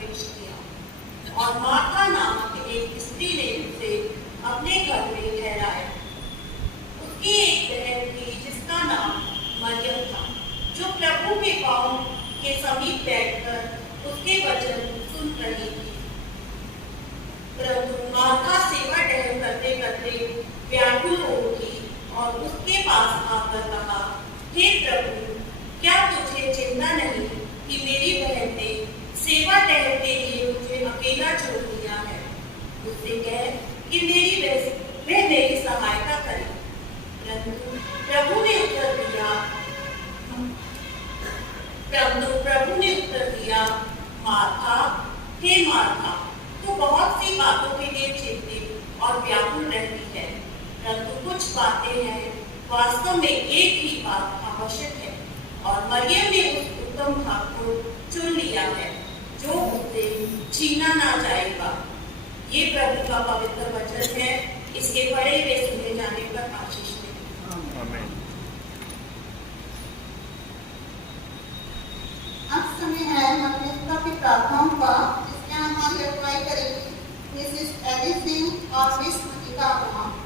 प्रवेश किया और मार्था नामक एक स्त्री ने उसे अपने घर में ठहराया। उसकी एक बहन थी जिसका नाम मरियम था, जो प्रभु के पांव के समीप बैठकर उसके वचन सुन रही थी। परंतु मार्था सेवा टहल करते करते व्याकुल हो उठी और उसके पास आकर कहा, हे प्रभु, क्या तुझे चिंता नहीं कि मेरी बहन ने सेवा टहल के लिए मुझे अकेला छोड़ दिया है? उससे कह कि वह मेरी सहायता करे। परंतु प्रभु ने उत्तर दिया, मार्था, हे मार्था, तू बहुत सी बातों के लिए चिंतित और व्याकुल रहती है, परंतु कुछ बातें हैं, वास्तव में एक ही बात आवश्यक है, और मरियम ने उस उत्तम भाग को चुन लिया है जो उससे छीना ना जाएगा। ये प्रभु का पवित्र वचन है। इसके पढ़े हुए सुने जाने पर आशीष मिले। आमीन। अब समय है मध्यस्थता की प्रार्थनाओं का, जिसमें हमारी अगुवाई करेगी मिसेस एडी सिंह और मिस मोनिका अब्राहम।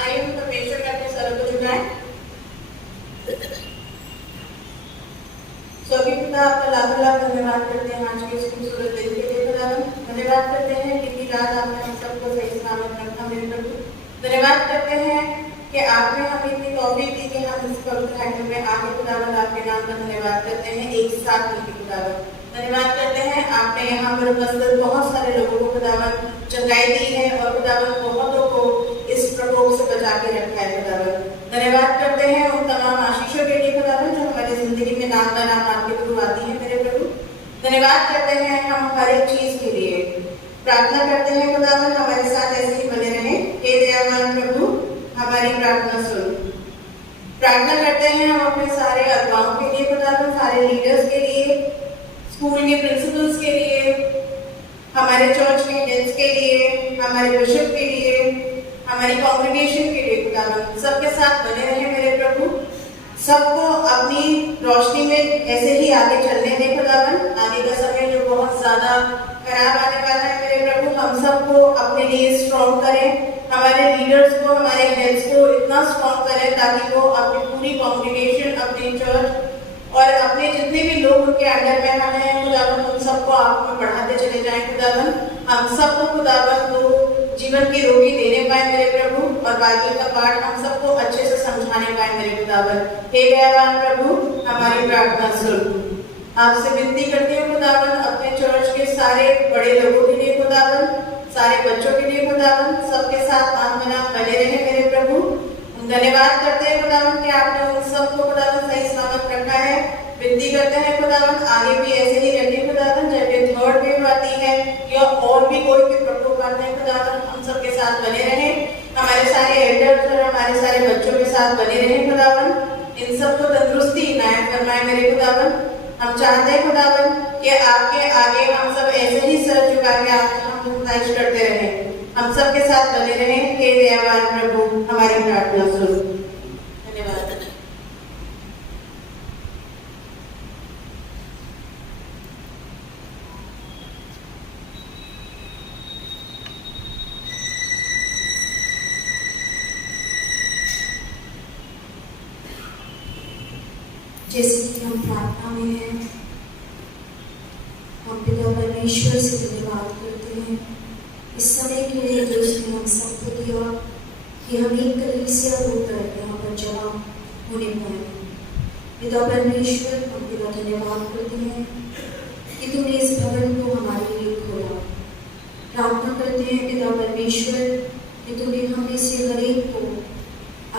आइए हम परमेश्वर के अपने सर को झुकाएं। सभी पिता आपका लाख लाख धन्यवाद करते हैं आज के इस खूबसूरत दिन के लिए। धन्यवाद करते हैं कि रात आपने हम सबको सही सलामत रखा मेरे प्रभु। धन्यवाद करते हैं कि आपने हमें इतनी तौफीक दी कि हम इस पवित्र घंटे में आके खुदावंद आपके नाम का धन्यवाद करते हैं एक साथ मिलकर खुदावंद। धन्यवाद करते हैं आपने यहाँ पर उपस्थित बहुत सारे लोगों को खुदावंद चंगाई दी है और खुदावंद बहुतों को इस प्रकोप से बचा के रखा है खुदावंद। धन्यवाद करते हैं उन तमाम आशीषों के लिए खुदावंद जो हमारी जिंदगी में नाम का नाम आपके थ्रू आती है मेरे प्रभु। धन्यवाद करते हैं हम हर एक चीज के लिए प्रार्थना करते हैं खुदावंद हमारे साथ ऐसे ही बने रहे। हे दयावान प्रभु हमारी प्रार्थना सुन। प्रार्थना करते हैं हम अपने सारे अगुवाओं के लिए खुदावंद, सारे लीडर्स के लिए, स्कूल के प्रिंसिपल्स के लिए, हमारे चर्च के हेड्स के लिए, हमारे बिशप के लिए, हमारी कांग्रेगेशन के लिए खुदावंद सबके साथ बने रहे मेरे प्रभु। सबको अपनी रोशनी में ऐसे ही आगे चलने दें खुदावंद। आगे का समय जो बहुत ज्यादा खराब आने वाला है मेरे प्रभु, हम सबको अपने लिए स्ट्रॉन्ग करें। हमारे लीडर्स को, हमारे हेड्स को इतना स्ट्रॉन्ग करें ताकि वो अपनी पूरी कांग्रेगेशन, अपनी चर्च और अपने जितने भी लोग उनके अंडर में हैं खुदावंद, उन सबको आप में बढ़ाते चले जाएं खुदावंद। हम सबको खुदावंद को जीवन की रोटी देने पाए मेरे प्रभु और बाइबल का पाठ हम सबको अच्छे से समझाने पाए मेरे खुदावंद। हे दयावान प्रभु हमारी प्रार्थना सुन। आपसे विनती करते हैं खुदावंद अपने चर्च के सारे बड़े लोगों के लिए खुदावंद, सारे बच्चों के लिए खुदावंद, सबके साथ नाम बनाम बने रहे मेरे प्रभु। धन्यवाद करते हैं खुदावंद कि आपने उन सबको खुदावंद सही सलामत रखा है। विनती करते हैं खुदावंद आगे भी ऐसे ही रखे खुदावंद, जब ये थर्ड वेव आती है या और भी कोई भी प्रकोप आते हैं खुदावंद, हम सबके साथ बने रहे। हमारे सारे एल्डर्स और हमारे सारे बच्चों के साथ बने रहे खुदावंद। इन सबको तंदुरुस्ती इनायत फरमाए मेरे खुदावंद। हम चाहते हैं खुदावंद कि आपके आगे हम सब ऐसे ही सर झुका के आपको हम गुजारिश करते रहे, हम सबके साथ बने रहे। हे दयावान प्रभु हमारी प्रार्थना सुन। धन्यवाद। जैसे कि हम प्रार्थना में हैं, हम पिता परमेश्वर से धन्यवाद करते हैं इस समय के लिए जो उसने हम सबको दिया कि हम एक कलीसिया होकर यहाँ पर जमा होने पाए। पिता परमेश्वर हम तेरा धन्यवाद करते हैं कि तुमने इस भवन को हमारे लिए खोला। प्रार्थना करते हैं पिता परमेश्वर कि तुमने हमें से हर एक को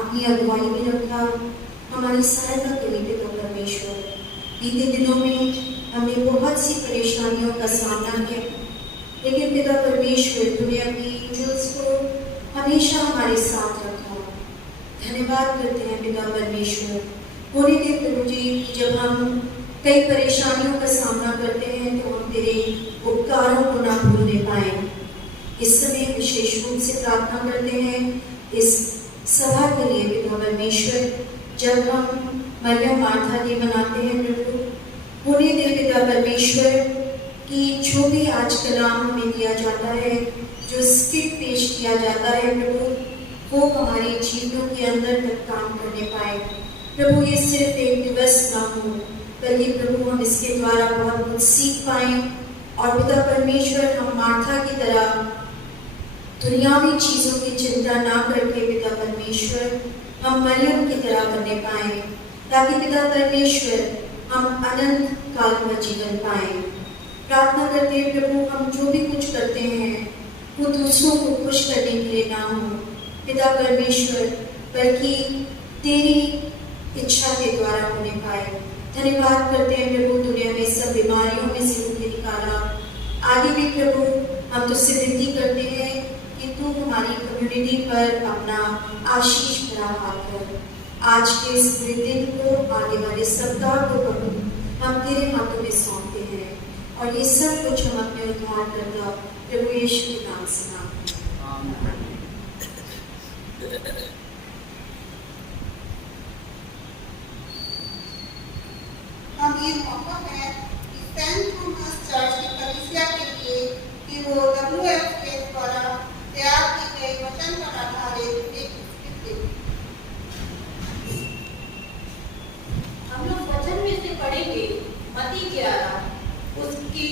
अपनी अगुवाई में रखा, हमारी सहायता करी पिता परमेश्वर। बीते दिनों में हमने बहुत सी परेशानियों का सामना किया, लेकिन पिता परमेश्वर तुमने अपनी एंजल्स को हमेशा हमारे साथ रखा। धन्यवाद करते हैं पिता परमेश्वर। होने के प्रभु जी, जब हम कई परेशानियों का सामना करते हैं तो हम तेरे उपकारों को ना भूलने पाए। इस समय विशेष रूप से प्रार्थना करते हैं इस सभा के लिए पिता परमेश्वर, जब हम मरियम मार्था डे मनाते हैं प्रभु, होने दे पिता परमेश्वर कि जो भी आज कलाम हमें दिया जाता है, जो स्किट पेश किया जाता है प्रभु, वो हमारे जीवनों के अंदर तक काम करने पाए। प्रभु ये सिर्फ एक दिवस ना हो, बल्कि प्रभु हम इसके द्वारा बहुत कुछ सीख पाए और पिता परमेश्वर हम मार्था की तरह दुनियावी चीजों की चिंता ना करके पिता परमेश्वर हम मरियम की तरह बनने पाए, ताकि पिता परमेश्वर हम अनंत काल का जीवन पाए। प्रार्थना करते हैं प्रभु हम जो भी कुछ करते हैं वो दूसरों को खुश करने के लिए ना हो पिता परमेश्वर, बल्कि तेरी इच्छा के द्वारा होने पाए। धन्यवाद करते हैं प्रभु दुनिया में सब बीमारियों में से मुझे निकाला। आगे भी प्रभु हम तुझसे विनती करते हैं कि तू हमारी कम्युनिटी पर अपना आशीष भरा हाथ कर। आज के इस पूरे दिन को, आगे वाले सप्ताह को प्रभु हम तेरे हाथों में सौंपते हैं और ये सब कुछ हम अपने उद्धार करता प्रभु यीशु के नाम से मांगते हैं। हम ये मौका है कि सेंट थॉमस चर्च की कलीसिया के लिए कि वो WF के द्वारा तैयार की गई वचन पर आधारित एक स्क्रिप्ट दें। हम लोग वचन में से पढ़ेंगे मत्ती 11 उसकी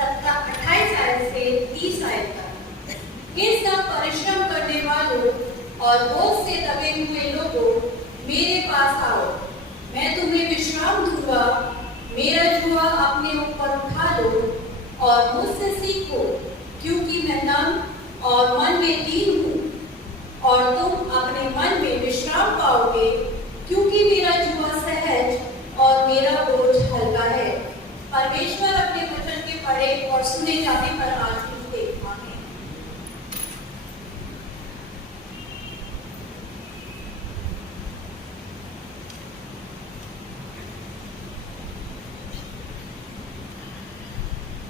28 आयत से 30 आयत तक। हे सब परिश्रम करने वालों और बोझ से दबे हुए लोगों, मेरे पास आओ, मैं तुम्हें विश्राम दूंगा। मेरा जुआ अपने ऊपर उठा लो और मुझसे सीखो, क्योंकि मैं नम्र और मन में दीन हूँ, और तुम अपने मन में विश्राम पाओगे, क्योंकि मेरा जुआ सहज और मेरा बोझ हल्का है। परमेश्वर अपने वचन के पढ़े और सुने जाने पर आशीष देता है।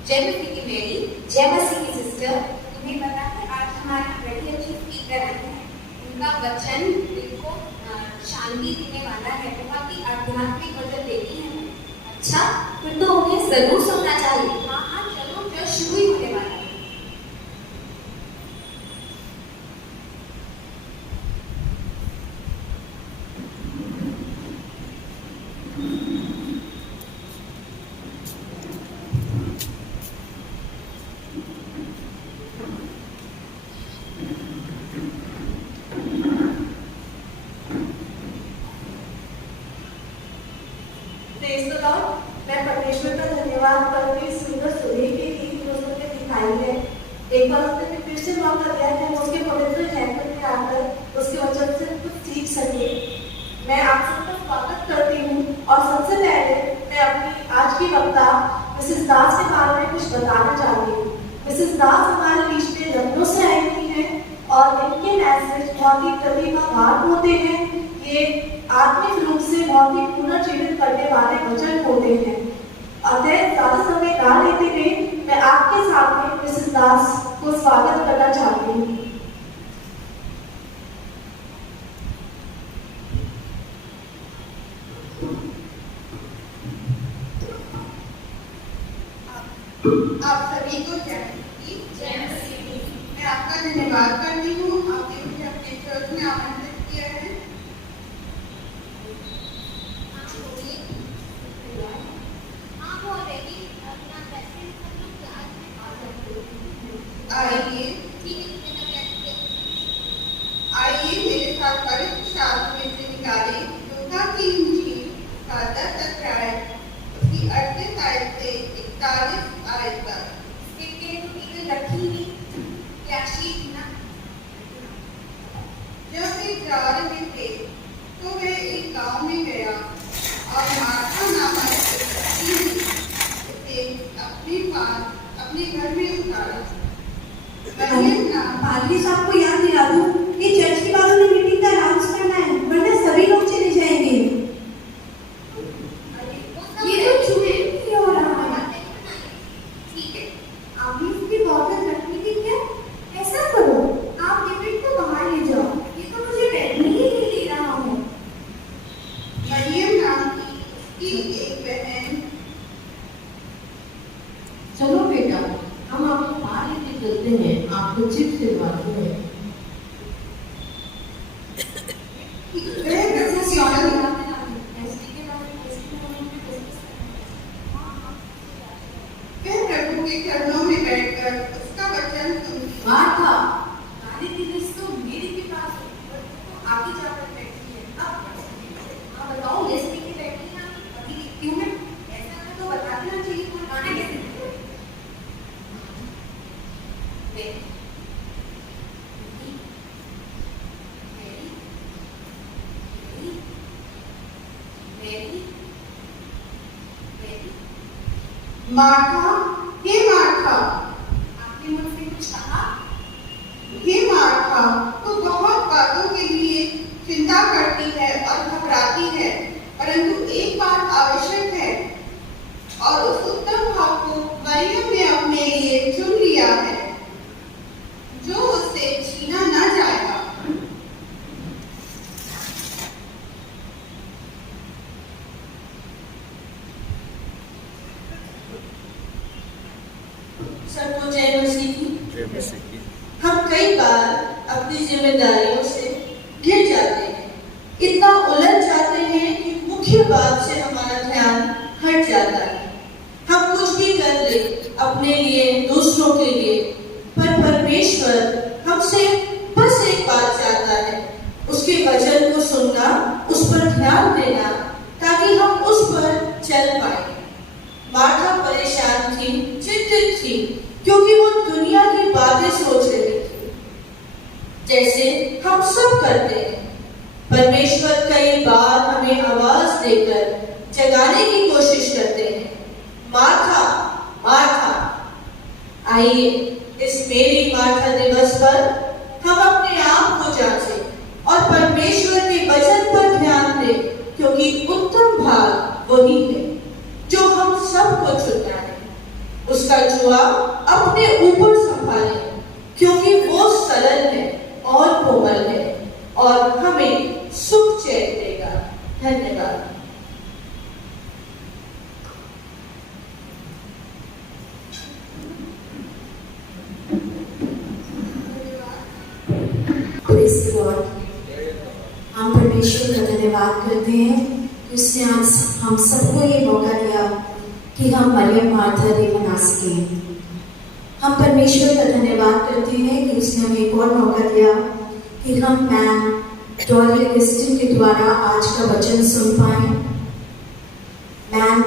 जय मसीह की मेरी, जय मसीह की सिस्टर। तुम्हें पता है आज हमारी बड़ी अच्छी स्पीकर आई है। उनका वचन दिल को शांति देने वाला है, बहुत ही आध्यात्मिक वचन देती है। अच्छा, फिर तो उन्हें जरूर सुनना चाहिए। हाँ हाँ जरूर, जो शुरू ही होने वाला है। मैं परमेश्वर का धन्यवाद करती हूँ सुंदर सुबह की थी जो उसने दिखाई है। एक बार उसने फिर से मौका दिया कि हम उसके पवित्र हैंडल में आकर उसके वचन से कुछ सीख सके। मैं आप सबका स्वागत करती हूँ और सबसे पहले मैं अपनी आज की वक्ता मिसेस दास के बारे में कुछ बताना चाहती हूँ। मिसेस दास हमारे बीच में लखनऊ से आई हुई है और इनके मैसेज बहुत ही प्रतिभावान होते हैं। ये आत्मिक रूप से बहुत ही पुनर्जीवित करने वाले वचन होते हैं। अतः ज्यादा समय ना लेते हुए मैं आपके सामने मिसेस दास को स्वागत करना चाहती हूँ। आप सभी को जय मसीह। मैं आपका धन्यवाद करती हूँ, आपने मुझे अपने चर्च में आमंत्रित किया है। आइए मेरे साथ पवित्र शास्त्र में से निकालें लूका की इंजील का 10 अध्याय उसकी 38 आयत से 41 आयत तक। रखी हुई क्या शीत ना जब वे जा रहे थे तो वे एक गांव में गया और मार्था नामक एक स्त्री ने उसे अपने घर में उतारा। मरियम नाम पादरी साहब को याद दिला दूं कि चर्च के बाद उन्हें मीटिंग का अनाउंस करना है, वरना सभी लोग चले जाएंगे। ये तो छुए क्या हो रहा है? ठीक है। आपने उसकी बॉटल रखनी थी क्या? ऐसा करो, आप डेविड को बाहर ले जाओ। ये तो मुझे वह प्रभु के चरणों में बैठकर उसका वचन सुनती। मार्था, गाने की लिस्ट तो मेरे के पास है, पर तो आगे जाकर बैठी है। अब बताओ लिस्ट लेके बैठी है अभी क्यों है? ऐसा तो बता देना चाहिए था, गाना कैसे मार्था, हे मार्था, आपने मुझसे कुछ कहा? हे मार्था, तो बहुत बातों के लिए चिंता करती है और घबराती है, परंतु एक बात आवश्यक है और उस उत्तम भाव को मरियम ने अपने लिए चुन लिया है, जो उससे छीना न जाएगा। सबको जय मसीह की। हम कई बार अपनी जिम्मेदारियों से घिर जाते हैं, इतना उलझ जाते हैं कि मुख्य बात से हमारा ध्यान हट जाता है। हम कुछ भी कर ले अपने लिए, दूसरों के लिए, पर परमेश्वर हमसे बस एक बात चाहता है, उसके वचन को सुनना, उस पर ध्यान देना, ताकि हम उस पर चल पाए। मार्था परेशान थी, चिंतित थी, क्योंकि वो दुनिया की बातें सोच रही थी, जैसे हम सब करते हैं। परमेश्वर कई बार हमें आवाज देकर जगाने की कोशिश करते हैं, मार्था, मार्था। आइए इस मेरी मार्था दिवस पर हम अपने आप को जांचें और परमेश्वर के वचन पर ध्यान दें, क्योंकि उत्तम भाग वही है जो हम सबको चुनना है। उसका जुआ अपने ऊपर संभालें, क्योंकि वो सरल है और कोमल है और हमें सुख चैन देगा। धन्यवाद। हम परमेश्वर का धन्यवाद करते हैं कि उसने आज हम सबको ये मौका दिया कि हम मरियम मार्था डे मना सकें। हम परमेश्वर का धन्यवाद करते हैं कि उसने हमें एक और मौका दिया कि हम मैम डॉली अगस्टिन के द्वारा आज का वचन सुन पाए। मैम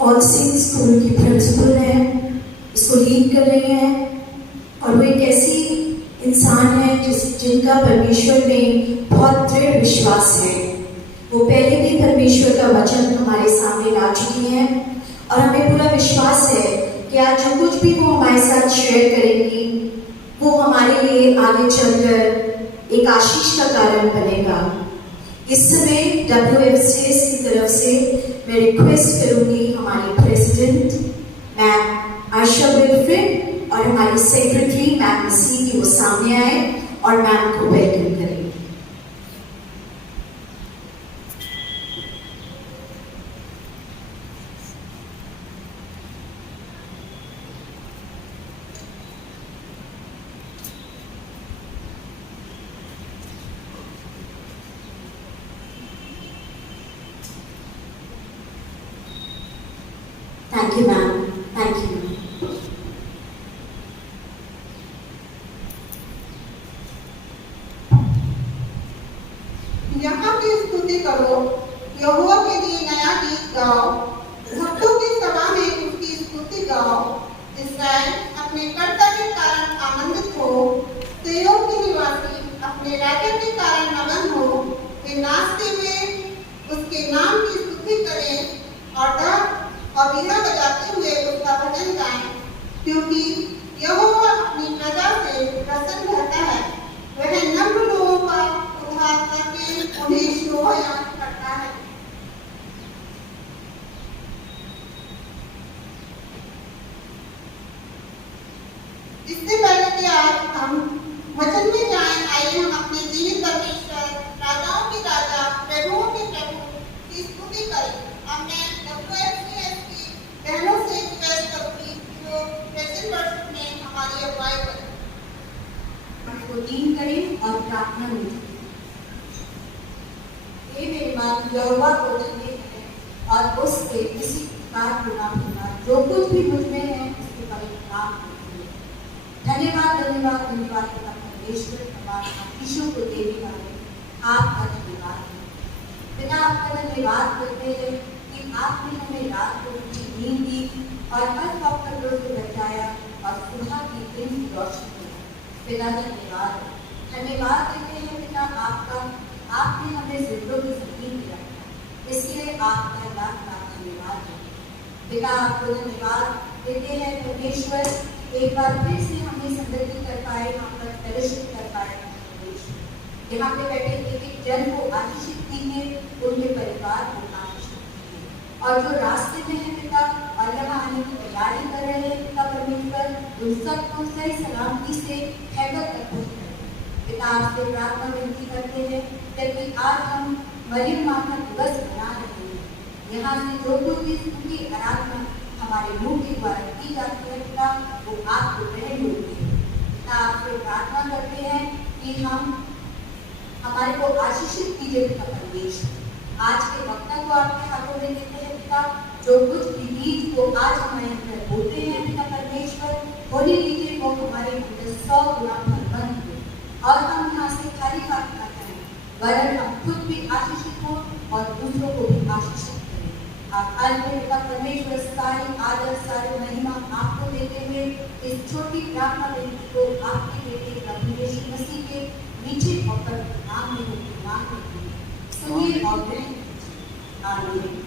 ऑल सेंट्स स्कूल की प्रिंसिपल है, इसको लीड कर रही हैं और वो एक ऐसी इंसान है जिनका परमेश्वर में बहुत दृढ़ विश्वास है। वो पहले भी परमेश्वर का वचन हमारे सामने ला चुकी हैं और हमें पूरा विश्वास है कि आज जो कुछ भी वो हमारे साथ शेयर करेंगी वो हमारे लिए आगे चलकर एक आशीष का कारण बनेगा। इस समय WFCS की तरफ से मैं रिक्वेस्ट करूंगी हमारी प्रेसिडेंट मैम आयशा विल्फ्रेड और हमारी सेक्रेटरी मैम मसीह की वो सामने आए और मैम को वेलकम करें। Thank you, ma'am. Thank you. यहाँ की स्तुति करो, यहोवा के लिए नया गीत गाओ, भक्तों की सभा में उसकी स्तुति गाओ। इस्राएल अपने कर्ता के कारण आनंदित हो, सिय्योन के निवासी अपने राजा के कारण मगन हो। वे नाचते हुए उसके नाम की स्तुति करें और डफ और वीणा बजाते हुए उसका भजन गाएं, क्योंकि यहोवा अपनी प्रजा से प्रसन्न रहता है। वह नम्र लोगों का उद्धार करके उन्हें शोभायान करता है। इससे पहले कि आज हम वचन में जाएं, आइए हम अपने जीवित परमेश्वर, राजाओं के राजा, प्रभुओं के प्रभु की स्तुति करें। अब मैं WFCS की बहनों से रिक्वेस्ट करूंगी जो प्रेजेंट वर्षिप में हमारी अगुवाई करें। को दीन करें और प्रार्थना में यहोवा को धन्य करें और उससे किसी बात को ना भूलना। जो कुछ भी मुझ में है उसके पवित्र नाम को भूलें। धन्यवाद धन्यवाद धन्यवाद पिता परमेश्वर, हमारे आशीषों को देने वाले आपका धन्यवाद पिता। आपका धन्यवाद करते हैं कि आपने हमें रात को अच्छी नींद दी और हर पकड़ों से बचाया और सुबह की दिन की रोशनी दी। पिता धन्यवाद धन्यवाद देते हैं पिता आपका, आपने हमें जिंदों की जमीन में रखा, इसलिए आपका लाख लाख धन्यवाद है पिता। आपको धन्यवाद देते हैं परमेश्वर, एक बार फिर से हमें संगति कर पाए, यहाँ पर फेलोशिप कर पाए परमेश्वर। यहाँ पे बैठे एक एक जन को आशीषित कीजिए, उनके परिवार को आशीषित कीजिए, और जो रास्ते में है पिता और यहाँ आने की तैयारी कर रहे हैं पिता परमेश्वर, उन सबको सही सलामती से हैदर तक पहुँचाए पिता। आपसे प्रार्थना विनती करते हैं क्योंकि आज हम मरियम माँ का दिवस मना रहे हैं। यहाँ से जो कुछ भी उनकी आराधना हमारे मुंह के द्वारा की जाती है पिता, वो आपको ग्रहण होती है पिता। आपसे प्रार्थना करते हैं कि हम हमारे को आशीषित कीजिए पिता परमेश्वर। आज के वक्ता को आपके हाथों में देते हैं पिता, जो कुछ भी बीज को आज हमारे अंदर बोते हैं पिता परमेश्वर, होने दीजिए वो हमारे अंदर 100 गुना फलवंत हो और हम यहाँ से खाली हाथ ना करें, वरन हम खुद भी आशीषित हो और दूसरों को भी आशीषित करें। आप आज में पिता परमेश्वर सारी आदर सारी महिमा आपको देते हुए इस छोटी प्रार्थना विनती को आपके बेटे प्रभु यीशु मसीह के मीठे और पवित्र नाम में मांगते हैं, सुनिए और ग्रहण कीजिए। आमीन।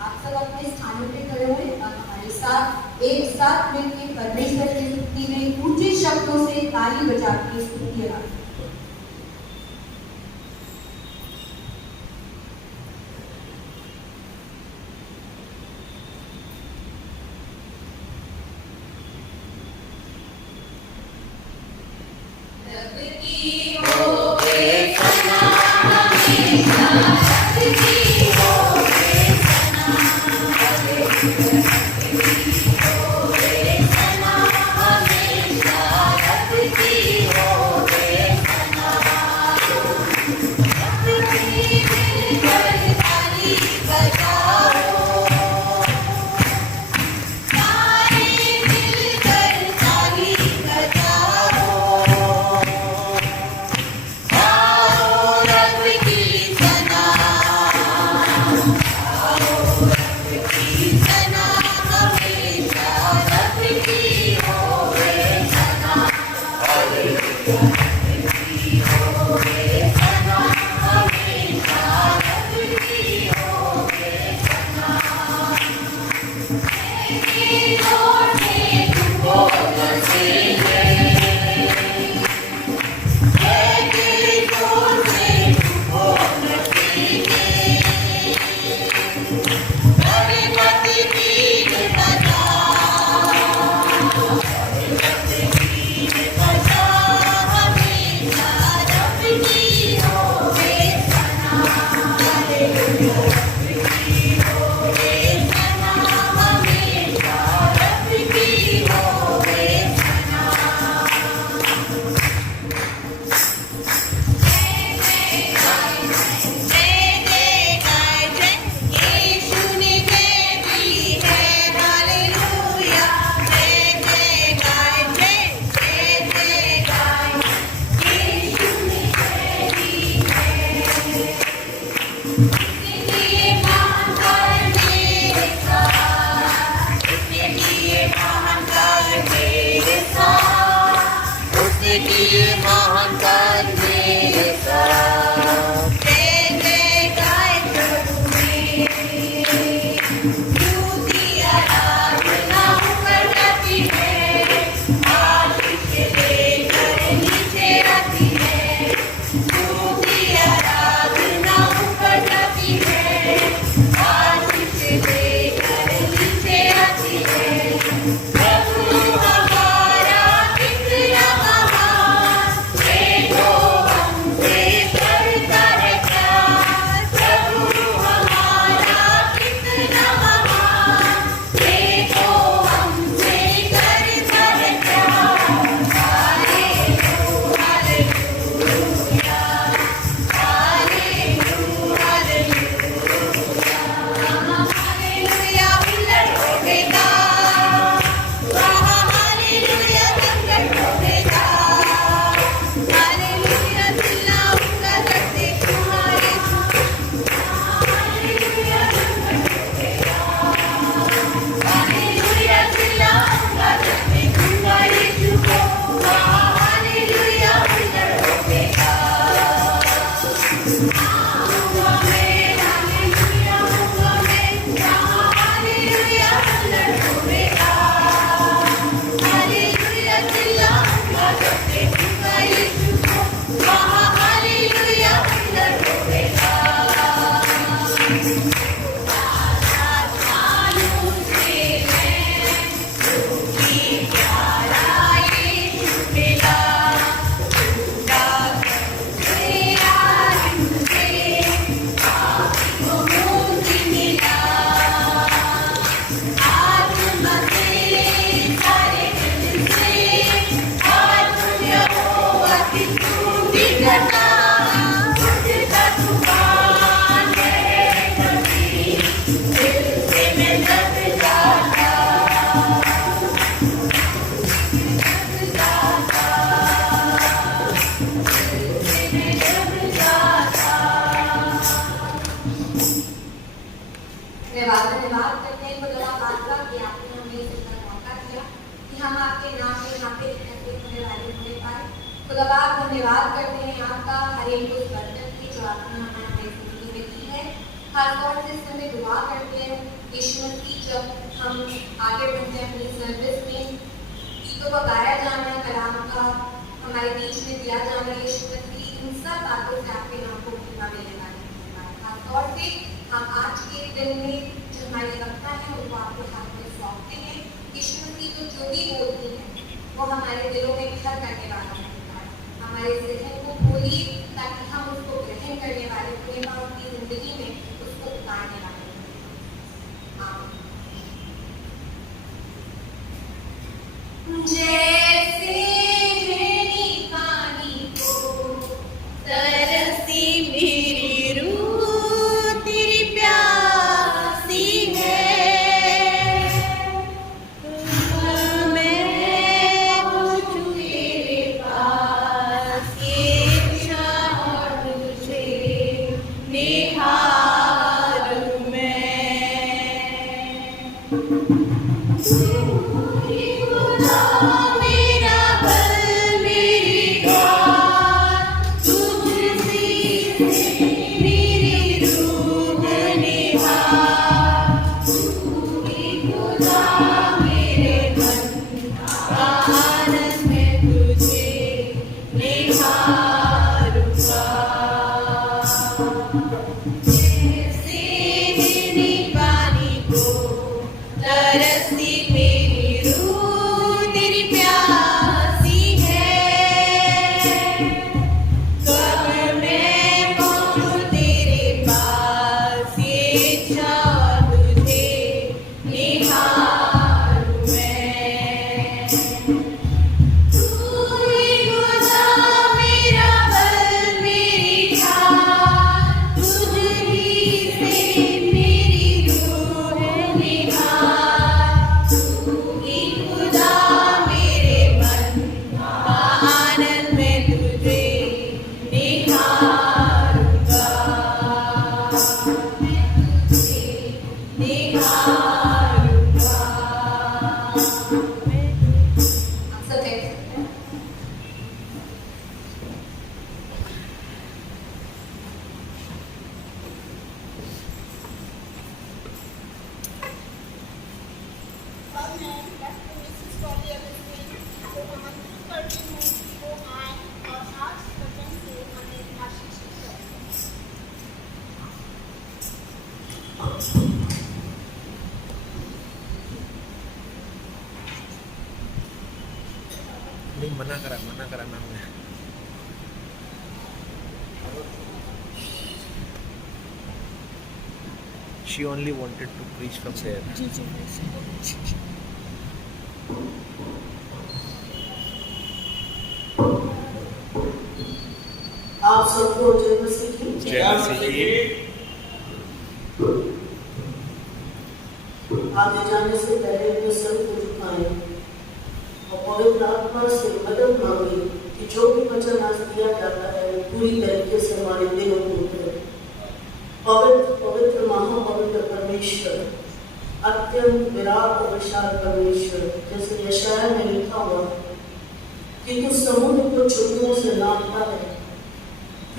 आप सब अपने स्थानों पे खड़े हुए और हमारे साथ एक साथ मिलकर परमेश्वर की स्तुति में ऊंचे शब्दों से ताली बजा के स्तुति करें। हमेशा रब की हो धन्यवाद करते हैं खुदावंद का कि आपने हमें इस तरह मौका दिया कि हम आपके नाम में यहाँ पे एकत्रित होने वाले होने पाए। खुदावंद धन्यवाद करते हैं आपका हर एक उस बर्तन की जो आपने हमारे जिंदगी में दी है। खासतौर से इस समय दुआ करते हैं यीशु मसीह जब हम आगे बढ़ते हैं अपनी सर्विस में, गीतों का गाया जाना, कलाम का हमारे बीच में दिया जाना, यीशु मसीह इन सब बातों से आपके नाम को महिमा देने वाले। खासतौर से हम आज के दिन में जो हमारी वक्ता है उनको आपके हाथ में सौंपते हैं। यीशु मसीह तो जो भी बोलती है वो हमारे दिलों में घर करने वाला है। हमारे ज़हन को खोलिए ताकि हम उसको ग्रहण करने वाले बने और अपनी जिंदगी में उसको उतारने वाले बने। जैसे पानी को तरसी मेरी रूह तेरी प्यासी है, मैं पहुंचूं तेरे पास, ये चाह तुझे निहारूं मैं। मेरा बल मेरी बात तुझसे मेरी रूह निहार, तू ही खुदा मेरे मन का आनंद में तुझे निहारूंगा। जैसे पानी को तरसती मेरी रूह तेरी प्यासी है, कब मैं पहुंचूं तेरे पास, ये चाह तुझे निहारूं मैं। तू ही खुदा मेरा बल मेरी ढाल, तुझ ही से मेरी रूह निहार, तू ही खुदा मेरे मन का आनंद में तुझे निहारूंगा, मैं तुझे निहारूंगा। आप सब देख सकते हैं। अब मैं डॉक्टर मिसेस कॉलियर को आमंत्रित करती हूँ कि वो आए और आज वचन से हमें आशीषित करें। नहीं मना करा नाम है। She only wanted to preach from there. आप सबको जय मसीह की। जय मसीह की। आगे जाने से पहले अपने सर को झुकाएं और पवित्र आत्मा से मदद मांगे कि जो भी वचन आज दिया जाता है वो पूरी तरीके से हमारे दिलों को उतरे। पवित्र पवित्र महापवित्र परमेश्वर, अत्यंत विराट और विशाल परमेश्वर, जैसे यशाया में लिखा हुआ कि तू समुद्र को चुटकियों से नापता है,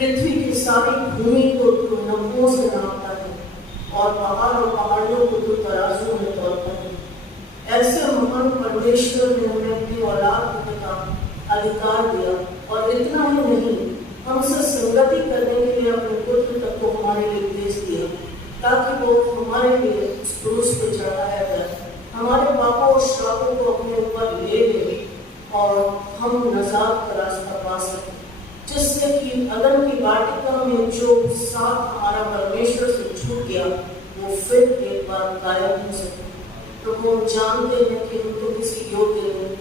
पृथ्वी की सारी भूमि को तू नपुओं से नापता है और पहाड़ और पहाड़ियों को तू तराजू में तोड़ता है। ऐसे महान परमेश्वर ने हमें अपनी औलाद होने का अधिकार दिया और इतना ही नहीं, हमसे संगति करने के लिए अपने पुत्र तक को हमारे लिए भेज दिया ताकि वो हमारे लिए उस क्रूस पे चढ़ाया जाए, हमारे पापों और श्रापों को अपने ऊपर ले ले और हम नजात का रास्ता पा सकें, जिससे कि अदन की वाटिका में जो साथ हमारा परमेश्वर से छूट गया वो फिर एक बार गायब हो सके। तो हम जानते हैं कि हम तो किसी योग्य नहीं,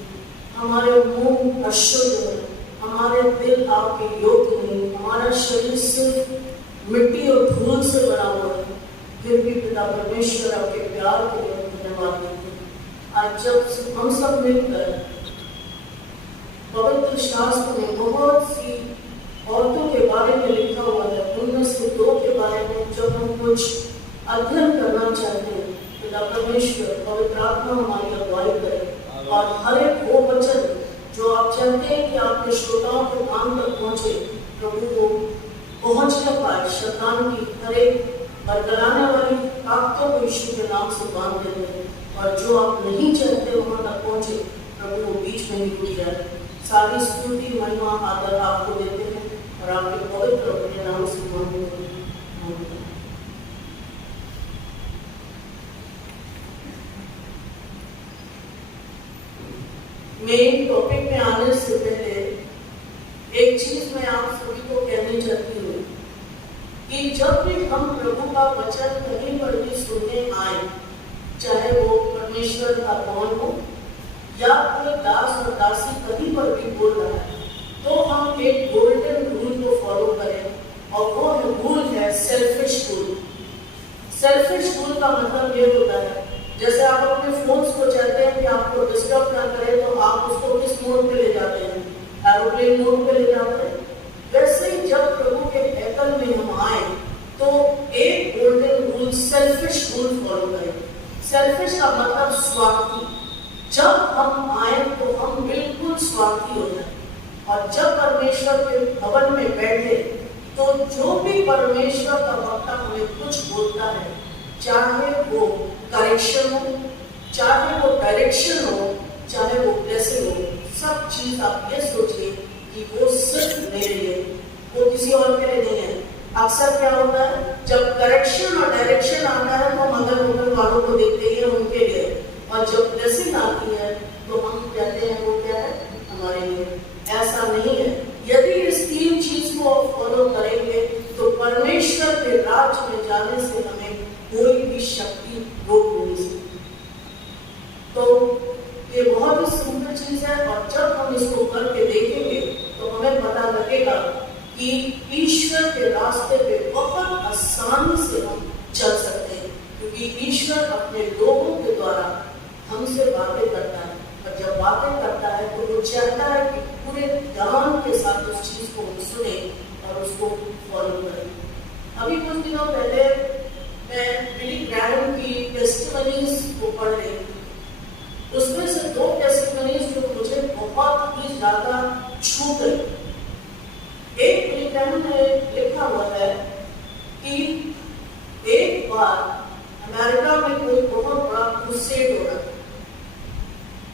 हमारे मुंह अशुद्ध है, हमारे दिल आपके योग्य नहीं, हमारा शरीर सिर्फ मिट्टी और धूल से बना हुआ है, फिर भी पिता परमेश्वर आपके प्यार के लिए धन्यवाद देते हैं। आज जब हम सब मिलकर पवित्र शास्त्र में बहुत सी औरतों के बारे में लिखा हुआ है, उनमें से 2 के बारे में जब हम कुछ अध्ययन करना चाहते हैं, पिता परमेश्वर पवित्र आत्मा हमारी अगुवाई करे और हर एक वो वचन जो आप चाहते हैं कि आपके श्रोताओं के कान तक पहुंचे, प्रभु को पहुंच न पाए, शैतान की हर एक बरगलाने वाली ताकतों को यीशु के नाम से बांध देते हैं और जो आप नहीं चाहते वहां तक पहुंचे, प्रभु वो बीच में ही टूट जाए। सारी स्तुति महिमा आदर आपको देते हैं और आपके पवित्र अपने नाम से मांगते हैं। मेन टॉपिक में आने से पहले एक चीज मैं आप सभी को कहनी चाहती हूँ कि जब भी हम प्रभु का वचन कहीं पर भी सुनने आए, चाहे वो परमेश्वर का कौन हो या कोई दास और दासी कहीं पर भी बोल रहा है, तो हम एक गोल्डन रूल को फॉलो करें और वो रूल है सेल्फिश रूल। सेल्फिश रूल का मतलब ये होता है, जैसे आप अपने फोन्स को चाहते हैं कि आपको डिस्टर्ब ना करे तो आप उसको किस मोड पे ले जाते हैं, एरोप्लेन मोड पे ले जाते हैं। वैसे ही जब प्रभु के हैकल में हम आए तो एक golden rule selfish rule follow करें। सेल्फिश का मतलब स्वार्थी। जब हम आए तो हम बिल्कुल स्वार्थी हो जाए और जब परमेश्वर के भवन में बैठे तो जो भी परमेश्वर का वक्ता हमें कुछ बोलता है, चाहे वो करेक्शन हो, चाहे वो डायरेक्शन हो, चाहे वो ब्लेसिंग हो, सब चीज आप ये सोचिए कि वो सिर्फ मेरे लिए, वो किसी और के लिए नहीं है। अक्सर क्या होता है, जब करेक्शन और डायरेक्शन आता है तो हम अगल बगल वालों को देखते हैं उनके लिए, और जब ब्लेसिंग आती है तो हम कहते हैं वो क्या है, हमारे लिए। ऐसा नहीं है। यदि इस 3 चीज को फॉलो करेंगे तो परमेश्वर के राज्य में जाने से हमें कोई भी शक्ति रोक नहीं सकती। तो ये बहुत ही सिंपल चीज है और जब हम इसको करके देखेंगे तो हमें पता लगेगा कि ईश्वर के रास्ते पे बहुत आसानी से हम चल सकते हैं, क्योंकि ईश्वर अपने लोगों के द्वारा हमसे बातें करता है और जब बातें करता है तो वो चाहता है कि पूरे ध्यान के साथ उस चीज को हम सुने और उसको फॉलो करें। अभी कुछ दिनों पहले मैं बिली ग्रैहम की टेस्टिमनीज को पढ़ रही थी। उसमें से 2 टेस्टिमनीज जो मुझे बहुत ही ज्यादा छू गई। एक बिली ग्रैहम ने लिखा हुआ है कि एक बार अमेरिका में कोई बहुत बड़ा क्रूसेड हो रहा था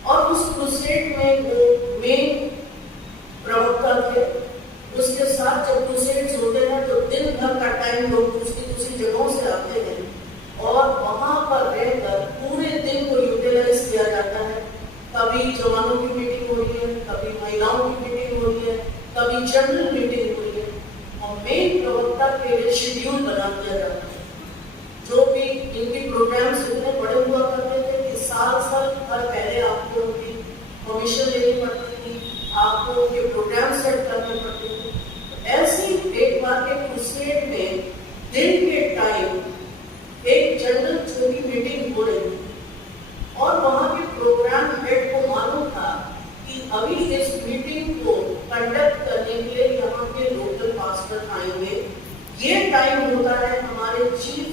और उस क्रूसेड में वो मेन प्रवक्ता थे। उसके साथ जब क्रूसेड्स होते हैं तो दिन भर का टाइम लोग दूसरी जगहों से आते हैं और वहां पर रहकर पूरे दिन को यूटिलाइज किया जाता है। कभी जवानों की मीटिंग हो रही है, कभी महिलाओं की मीटिंग हो रही है, कभी जनरल मीटिंग हो रही है और मेन प्रवक्ता के लिए शेड्यूल बना दिया जाता है। जो भी इनकी प्रोग्राम्स इतने बड़े हुआ करते थे कि साल भर पहले आपको उनकी परमिशन लेनी पड़ती थी, आपको उनके प्रोग्राम सेट करने पड़ते थे। ऐसी एक बार के क्रूसेड में दिन के टाइम एक जनरल छोटी मीटिंग हो रही और वहां के प्रोग्राम हेड को मालूम था कि अभी इस मीटिंग को कंडक्ट करने के लिए यहाँ के लोकल पास्टर आएंगे। ये टाइम होता है हमारे चीफ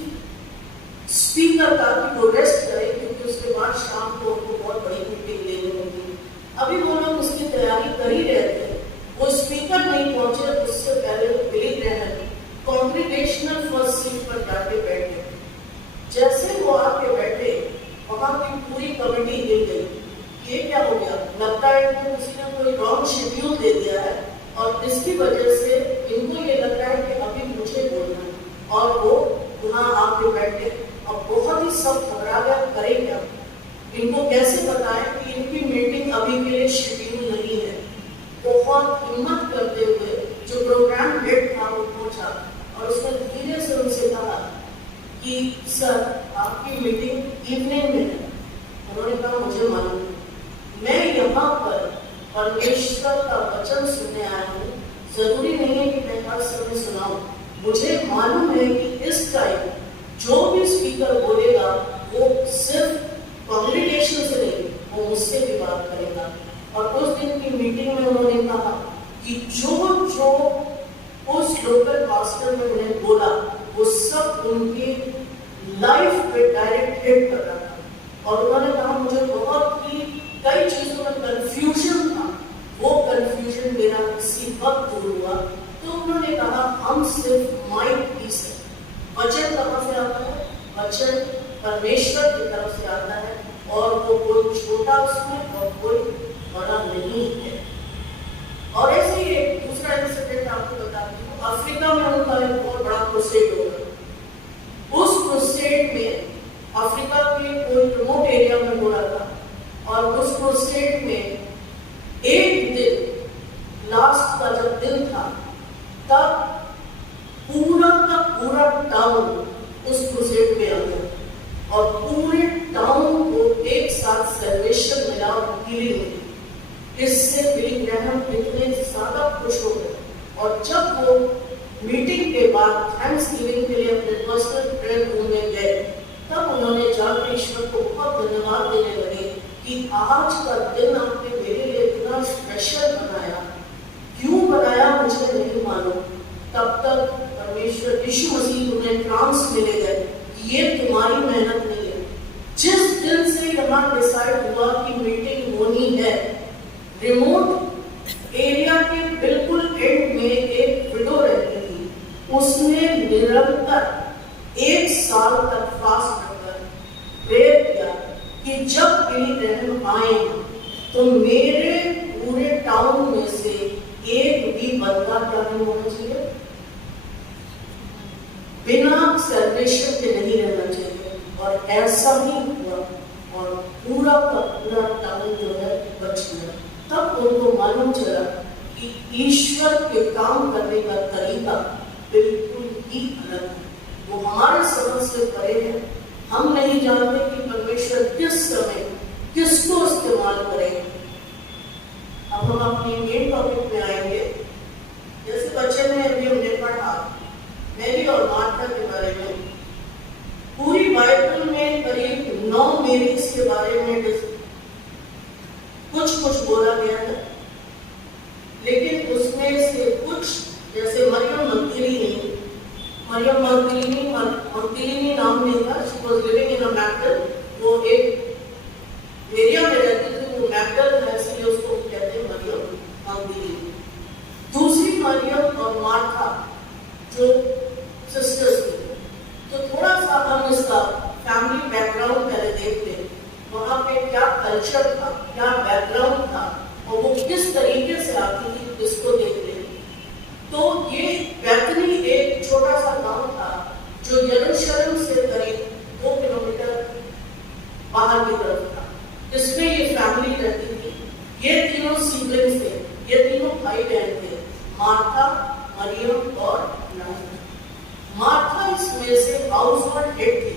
स्पीकर का कि वो रेस्ट करे, क्योंकि उसके बाद शाम को उनको बहुत बड़ी मीटिंग लेनी होगी। अभी वो लोग उसकी तैयारी कर ही रहे थे। वो स्पीकर नहीं पहुंचे, उससे पहले बिली ग्रैहम और उसने धीरे से उनसे कहा कि सर आपकी मीटिंग इवनिंग में है। उन्होंने कहा मुझे मालूम है, मैं यहाँ पर परमेश्वर का वचन सुनने आया हूँ, जरूरी नहीं है कि मैं हर समय सुनाऊं। मुझे मालूम है कि इस टाइम जो भी स्पीकर बोलेगा वो सिर्फ कॉन्ग्रेगेशन से नहीं, वो मुझसे भी बात करेगा। और उस दिन की मीटिंग में उन्होंने कहा कि जो जो उस लोकल पास्टर ने उन्हें बोला वो सब उनकी लाइफ पे डायरेक्ट हिट कर रहा था। और उन्होंने कहा मुझे बहुत ही कई चीजों में कंफ्यूजन था, वो कंफ्यूजन मेरा इसी वक्त दूर हुआ। तो उन्होंने कहा हम सिर्फ माइंड पीस है। वचन कहाँ से आता है? वचन परमेश्वर की तरफ से आता है और वो कोई छोटा उसमें और कोई बड़ा नहीं है। और ऐसे ही एक दूसरा इंसिडेंट आपको बताती हूँ। अफ्रीका में उनका एक बहुत बड़ा क्रूसेड होगा। उस क्रूसेड में अफ्रीका के कोई रिमोट एरिया में हो रहा था और उस क्रूसेड में एक दिन लास्ट का जब दिन था तब पूरा का पूरा टाउन उस क्रूसेड में आ गया और पूरे टाउन को एक साथ सेलिब्रेशन मिला और हीलिंग मिली। इससे बिली ग्रैहम इतने ज्यादा खुश हो गए और जब वो मीटिंग के बाद थैंक्स गिविंग के लिए अपने पर्सनल प्रेयर रूम में गए तब उन्होंने जाकर ईश्वर को बहुत धन्यवाद देने लगे कि आज का दिन आपने मेरे लिए इतना स्पेशल बनाया। क्यों बनाया मुझे नहीं मालूम। तब तक परमेश्वर यीशु मसीह उन्हें ट्रांस में ले गए कि ये तुम्हारी मेहनत नहीं है। जिस दिन से यहाँ डिसाइड हुआ कि मीटिंग होनी है, रिमोट एरिया के बिल्कुल एंड में एक विडो रहती थी, उसने निरंतर 1 साल तक फास्ट रखकर प्रेयर किया कि जब बिली ग्रैहम आए तो मेरे पूरे टाउन में से एक भी बंदा क्या नहीं होना चाहिए, बिना सेलिब्रेशन के नहीं रहना चाहिए। और ऐसा ही हुआ और पूरा का पूरा टाउन जो है बच गया। तब उनको मालूम चला कि ईश्वर के काम करने का तरीका बिल्कुल ही अलग है, वो हमारे समझ से परे है। हम नहीं जानते कि परमेश्वर किस समय किसको इस्तेमाल करेगा। अब हम अपने मेन टॉपिक में आएंगे। जैसे बच्चे ने अभी हमने पढ़ा मैरी और मार्था के बारे में, पूरी बाइबल में करीब 9 मेरीज के बारे में कुछ बोला गया है, लेकिन उसमें से कुछ जैसे मरियम मगदलीनी नाम नहीं था। शी वाज लिविंग इन अ मैगडल, वो एक एरिया में रहती थी, वो मैगडल है इसलिए उसको कहते हैं मरियम मगदलीनी। दूसरी मरियम और मार्था जो सिस्टर्स थे। तो थोड़ा सा हम इसका फैमिली बैकग्राउंड पहले देख लें, वहाँ पे क्या कल्चर था, क्या बैकग्राउंड था और वो किस तरीके से आती थी, इसको देख लें। तो ये बैतनी एक छोटा सा गांव था जो यरूशलेम से करीब 2 किलोमीटर बाहर की तरफ था, जिसमें ये फैमिली रहती थी। ये तीनों सिबलिंग्स थे, ये तीनों भाई बहन थे, मार्था, मरियम और लाजर। मार्था इसमें से हाउस होल्ड हेड थी,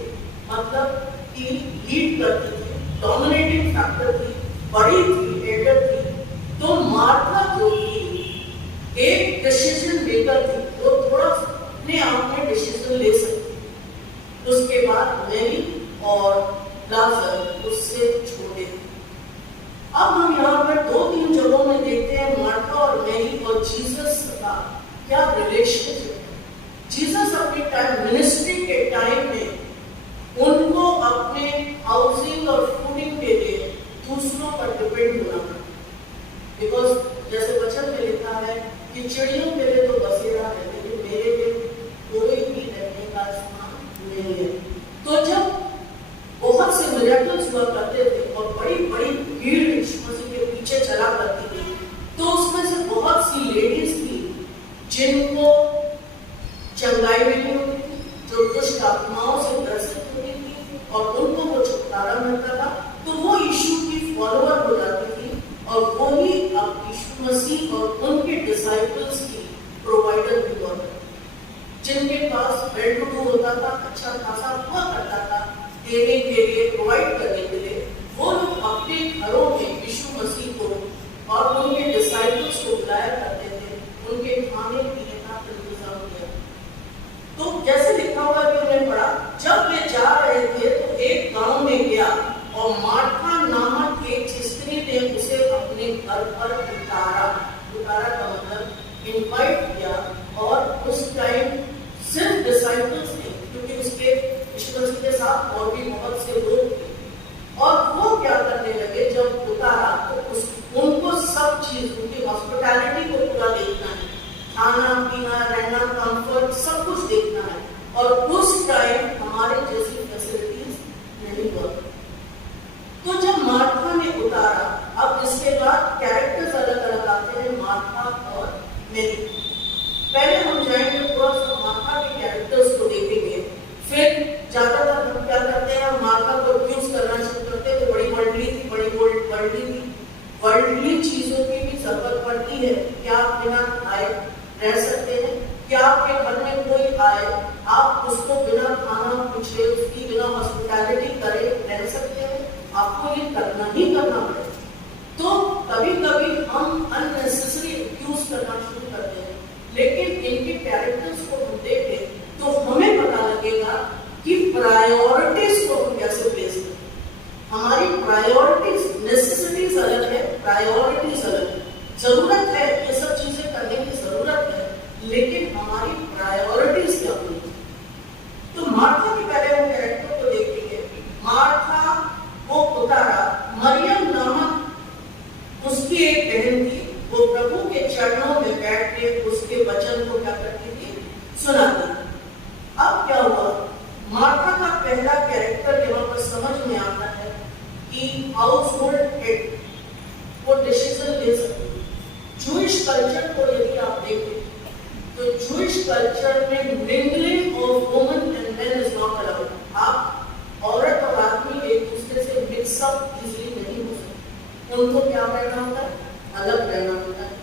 मतलब कि लीड करती थी, डोमिनेटिंग फैक्टर थी, बड़ी थी, एल्डर थी। तो मार्था जो थी एक डिसीजन मेकर थी, वो थोड़ा अपने आप में डिसीजन ले सकती। उसके बाद मैरी और लाजर उससे छोटे थे। अब हम यहाँ पर 2-3 जगहों में देखते हैं मार्था और मैरी और जीसस का क्या रिलेशनशिप है। जीसस अपने टाइम मिनिस्ट्री के टाइम में उनको अपने हाउसिंग और फूडिंग के लिए दूसरों पर डिपेंड होना पड़ा, बिकॉज जैसे वचन में लिखा है कि चिड़ियों के लिए तो बसेरा है लेकिन मेरे लिए कोई भी रहने का स्थान नहीं है। तो जब बहुत से मिरेकल्स हुआ करते थे और बड़ी बड़ी भीड़ यीशु मसीह के पीछे चला करती थी, तो उसमें से बहुत सी लेडीज थी जिनको चंगाई मिली होती थी, जो दुष्ट आत्माओं से ग्रसित होती थी और उनको वो छुटकारा मिलता था। तो वो यीशु की फॉलोअर हो जाती थी और वो ही अब यीशु मसीह और उनके डिसाइपल्स की प्रोवाइडर भी हुआ। जिनके पास वेल टू डू होता था, अच्छा खासा हुआ करता था देने के लिए, प्रोवाइड करने के लिए, वो लोग अपने घरों में यीशु मसीह को और उनके डिसाइपल्स को बुलाया करते थे, उनके खाने पीने का इंतजाम किया। तो जैसे लिखा हुआ है कि हमने पढ़ा, जब वे जा रहे थे तो एक गांव में गया और मार्था नामक एक स्त्री ने उसे अपने घर पर उतारा का मतलब इनवाइट किया। और उस टाइम सिर्फ डिसाइपल्स नहीं, क्योंकि उसके यीशु मसीह के साथ और भी बहुत से लोग थे, और वो क्या करने लगे, जब उतारा तो उनको सब चीज, उनकी हॉस्पिटैलिटी को पूरा देखना है, खाना पीना रहना कंफर्ट सब कुछ देखना है। और उस टाइम हमारे जैसी फैसिलिटीज नहीं हुआ। तो जब मार्था ने उतारा, अब इसके बाद कैरेक्टर्स अलग अलग आते हैं, मार्था और मेरी। पहले हम जाएंगे थोड़ा सा मार्था के कैरेक्टर्स को देखेंगे, फिर ज्यादातर हम क्या करते हैं, मार्था को अब्यूज करना शुरू करते हैं। तो बड़ी वर्ल्डली थी, वर्ल्डली चीजों की भी जरूरत पड़ती है। क्या आप बिना खाए रह सकते हैं? क्या आपके घर में कोई आए, आप उसको बिना खाना पूछे, उसकी बिना हॉस्पिटैलिटी करे रह सकते हैं? आपको ये करना ही करना पड़ेगा। तो कभी कभी हम अननेसेसरी अब्यूज करना शुरू करते हैं, लेकिन इनके कैरेक्टर्स को हम देखें तो हमें पता लगेगा कि प्रायोरिटीज को हम कैसे प्लेस करें। हमारी प्रायोरिटीज, नेसेसिटीज अलग है, प्रायोरिटीज अलग है। जरूरत है, ये सब चीजें करने की जरूरत है, लेकिन हमारी प्रायोरिटीज क्या होगी। तो मार्था के पहले हम कैरेक्टर को देखेंगे। मार्था को उतारा, मरियम नामक उसकी एक बहन थी, वो प्रभु के चरणों में बैठ के उसके वचन को क्या करती थी, सुनाती। अब क्या हुआ, मार्था का पहला कैरेक्टर यहाँ पर समझ में आता है कि हाउस होल्ड हेड, वो डिसीजन ले सकती है। जूइश कल्चर को यदि आप देखें तो जूइश कल्चर में mingling of women and main is not allowed. आप औरत और आदमी एक दूसरे से मिक्सअप इजीली नहीं हो सकते, उनको क्या रहना होता है, अलग रहना होता है।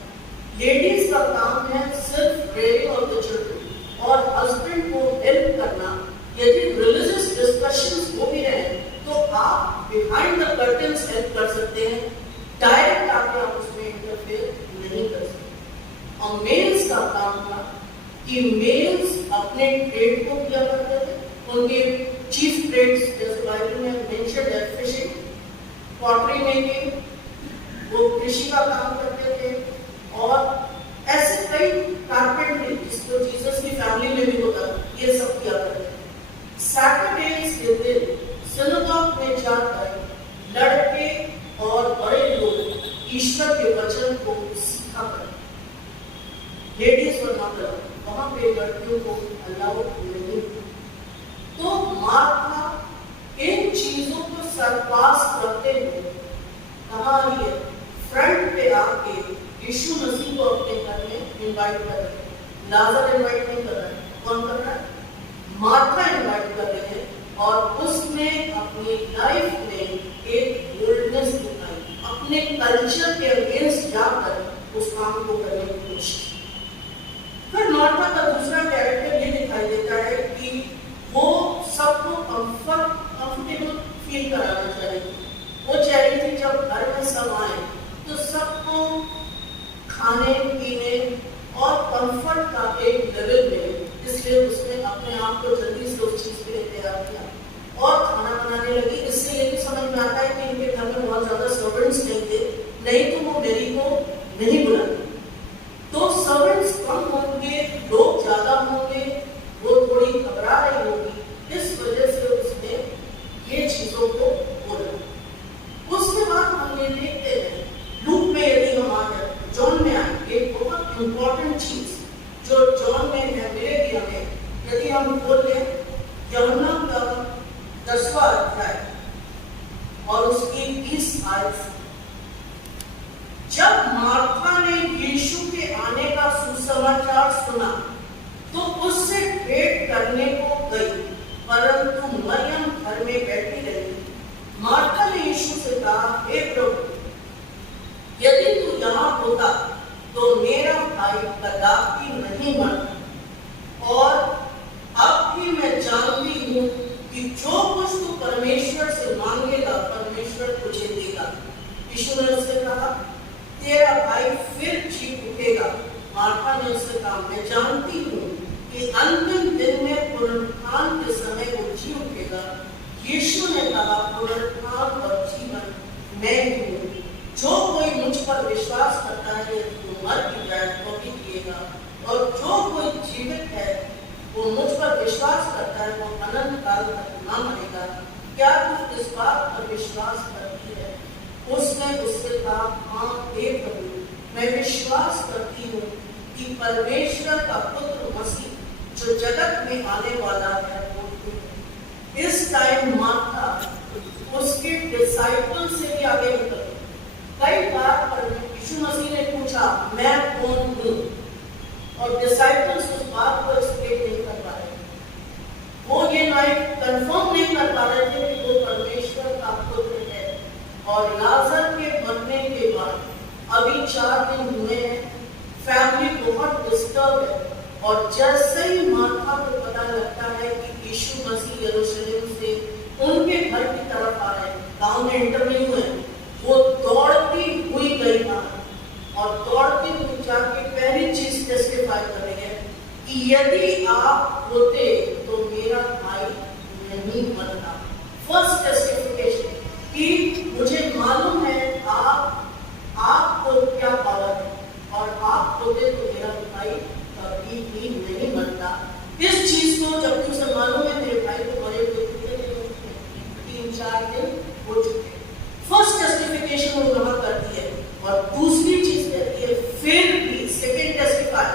लेडीज का काम है सिर्फ रेयरिंग ऑफ द चिल्ड्रन और हस्बैंड को हेल्प करना। यदि रिलीजियस डिस्कशंस हो भी रहे तो आप बिहाइंड द कर्टन्स हेल्प कर सकते हैं, डायरेक्ट आके आप उसमें इंटरफेयर नहीं कर सकते। और मेल्स का काम था कि मेल्स अपने ट्रेड को किया करते थे। उनके चीफ ट्रेड्स जैसे बाइबल में मेंशन है, फिशिंग, पॉटरी मेकिंग, वो कृषि का काम करते थे, और ऐसे कई कारपेंटरी जिसको जीसस की फैमिली में भी होता था, ये सब किया करते थे। सैटरडेज के दिन सिनेगॉग में जाकर लड़के और बड़े लोग ईश्वर के वचन को सीखा करते। लेडीज और मदर वहां पे लड़कियों को अलाउ नहीं। तो मार्था इन चीजों को सरपास करते हुए कहाँ आई है, फ्रंट पे आके यीशु मसीह को अपने घर में इनवाइट कर रहे हैं। लाजर इनवाइट नहीं कर रहा है, कौन कर रहा है, मार्था इनवाइट कर रहे हैं। और उसने अपनी लाइफ में एक बोल्डनेस दिखाई, अपने कल्चर के अगेंस्ट जाकर उस काम को करने की कोशिश। फिर मार्था का दूसरा कैरेक्टर ये दिखाई देता है कि वो सबको कंफर्टेबल फील कराना चाहिए। वो चाह रही थी जब घर में सब आए तो सबको खाने पीने और कंफर्ट का एक लेवल मिले, इसलिए उसने अपने आप को जल्दी से उस चीज के लिए तैयार किया और खाना बनाने लगी। इससे ये भी समझ में आता है कि इनके घर में बहुत ज्यादा सर्वेंट्स नहीं थे, नहीं तो वो मेरी को नहीं बुलाती। तो सर्वेंट्स कम होंगे, लोग ज्यादा होंगे, वो थोड़ी घबरा रही होगी, इस वजह से उसने ये चीजों को बोला। उसके बाद हम ये देखते हैं लूक में, यदि हम आ जाए जॉन में आए, एक बहुत इंपॉर्टेंट चीज जो जॉन में है मिलेगी हमें, यदि हम बोल लें यूहन्ना का 10वां अध्याय और उसकी 20 आयत। जब मार्था ने यीशु के आने का सुसमाचार सुना तो उससे भेंट करने को गई, परंतु मरियम घर में बैठी रही। मार्था ने यीशु से कहा, हे प्रभु, यदि तू यहाँ होता तो मेरा भाई कदापि नहीं मरता। और यीशु ने उससे कहा, तेरा भाई फिर जी उठेगा। मार्था ने उससे कहा, मैं जानती हूँ कि अंतिम दिन में पुनरुत्थान के समय वो जी उठेगा। यीशु ने कहा, पुनरुत्थान और जीवन मैं ही हूँ। जो कोई मुझ पर विश्वास करता है वो मर भी जाए तो भी जिएगा, और जो कोई जीवित है वो मुझ पर विश्वास करता है वो अनंत काल तक न मरेगा। क्या तू इस बात पर विश्वास करती है? उसने उससे कहा, हाँ हे प्रभु, मैं विश्वास करती हूँ कि परमेश्वर का पुत्र मसीह जो जगत में आने वाला है वो तू है। इस टाइम मार्था उसके डिसाइपल से भी आगे निकल गई। कई बार यीशु मसीह ने पूछा, मैं कौन हूँ, और डिसाइपल्स उस बात को एक्सप्लेन नहीं कर पा रहे। वो ये कंफर्म नहीं कर पा रहे थे कि वो परमेश्वर का पुत्र है। और लाजर के मरने के बाद अभी 4 दिन हुए हैं, फैमिली बहुत डिस्टर्ब है, और जैसे ही मार्था को पता लगता है कि यीशु मसीह यरूशलेम से उनके घर की तरफ आ रहे हैं, गांव में एंटर नहीं हुए, वो दौड़ती हुई गई और दौड़ती हुई जाके पहली चीज टेस्टिफाई कर रही है कि यदि आप होते तो मेरा भाई नहीं मरता। फर्स्ट टेस्टिफिकेशन कि मुझे मालूम है आपको क्या पावर है, और आप होते तो मेरा भाई कभी भी नहीं मरता। इस चीज को जब उसे मालूम है मेरे भाई को मरे हुए 3-4 दिन हो चुके। फर्स्ट जस्टिफिकेशन वो वहां करती है, और दूसरी चीज कहती है फिर भी, सेकेंड टेस्टिफाई,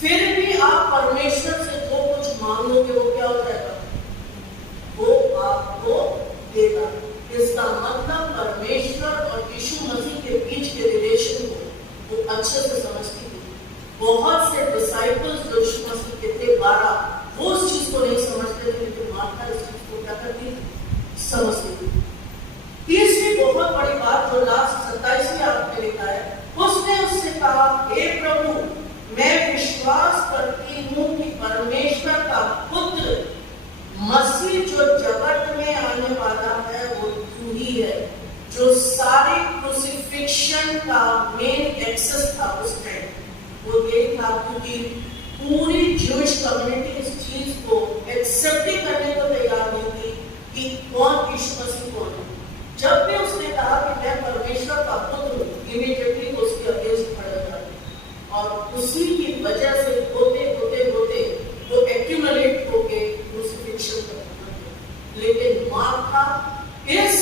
फिर भी आप परमेश्वर से जो कुछ मांगोगे वो क्या हो जाएगा, वो आपको देगा। इसका मतलब परमेश्वर और यीशु मसीह के बीच के रिलेशन को वो अच्छे से समझती थी। बहुत से डिसाइपल्स जो यीशु मसीह के थे 12, वो उस चीज को नहीं समझते थे, लेकिन मार्था इस चीज को क्या करती थी, समझती थी। तीसरी बहुत बड़ी बात जो लास्ट 27वें आयत में लिखा है, उसने उससे कहा, हे प्रभु, मैं विश्वास करती हूँ कि परमेश्वर का पुत्र मसीह जो जगत में आने वाला है वो तू ही है। जो सारे क्रूसिफिक्शन का मेन एक्सेस था उस टाइम, वो ये था क्योंकि पूरी ज्यूइश कम्युनिटी इस चीज को एक्सेप्ट ही करने को तैयार नहीं थी कि कौन यीशु मसीह कौन है। जब भी उसने कहा कि मैं परमेश्वर का पुत्र हूँ, इमीडिएटली उसके अगेंस्ट खड़े हो जाते, और उसी की वजह से होते होते होते वो एक्यूमुलेट होके क्रूसिफिक्शन करते। लेकिन मार्था इस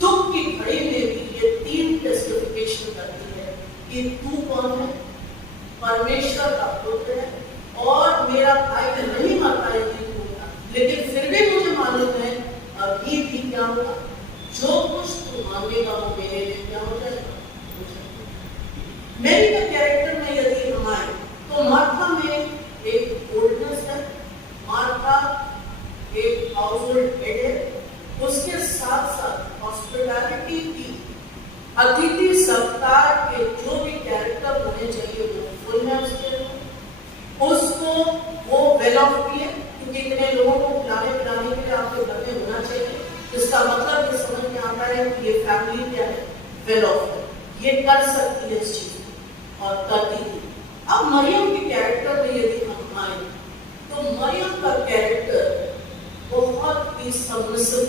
दुख की घड़ी में भी ये 3 टेस्टिफिकेशन करती है कि तू कौन है, परमेश्वर का पुत्र है, और मेरा भाई नहीं मरता है, लेकिन फिर भी मुझे मालूम है अभी भी क्या होगा, जो कुछ तू मांगेगा वो मेरे लिए क्या हो जाएगा। मेरी का कैरेक्टर में यदि हम आए तो मार्था में एक बोल्डनेस है, मार्था एक हाउसहोल्ड हेड है, उसके साथ साथ हॉस्पिटैलिटी की, अतिथि सत्कार के जो भी कैरेक्टर होने चाहिए वो फुल है उसको वो वेल ऑफ भी है, क्योंकि इतने लोगों को खिलाने पिलाने के लिए आपके घर में होना चाहिए। इसका मतलब ये समझ में आता है कि ये फैमिली क्या है, वेल ऑफ है, ये कर सकती है इस चीज को, और करती थी। अब मरियम के कैरेक्टर में यदि हम आए तो मरियम का कैरेक्टर बहुत ही सबमिसिव।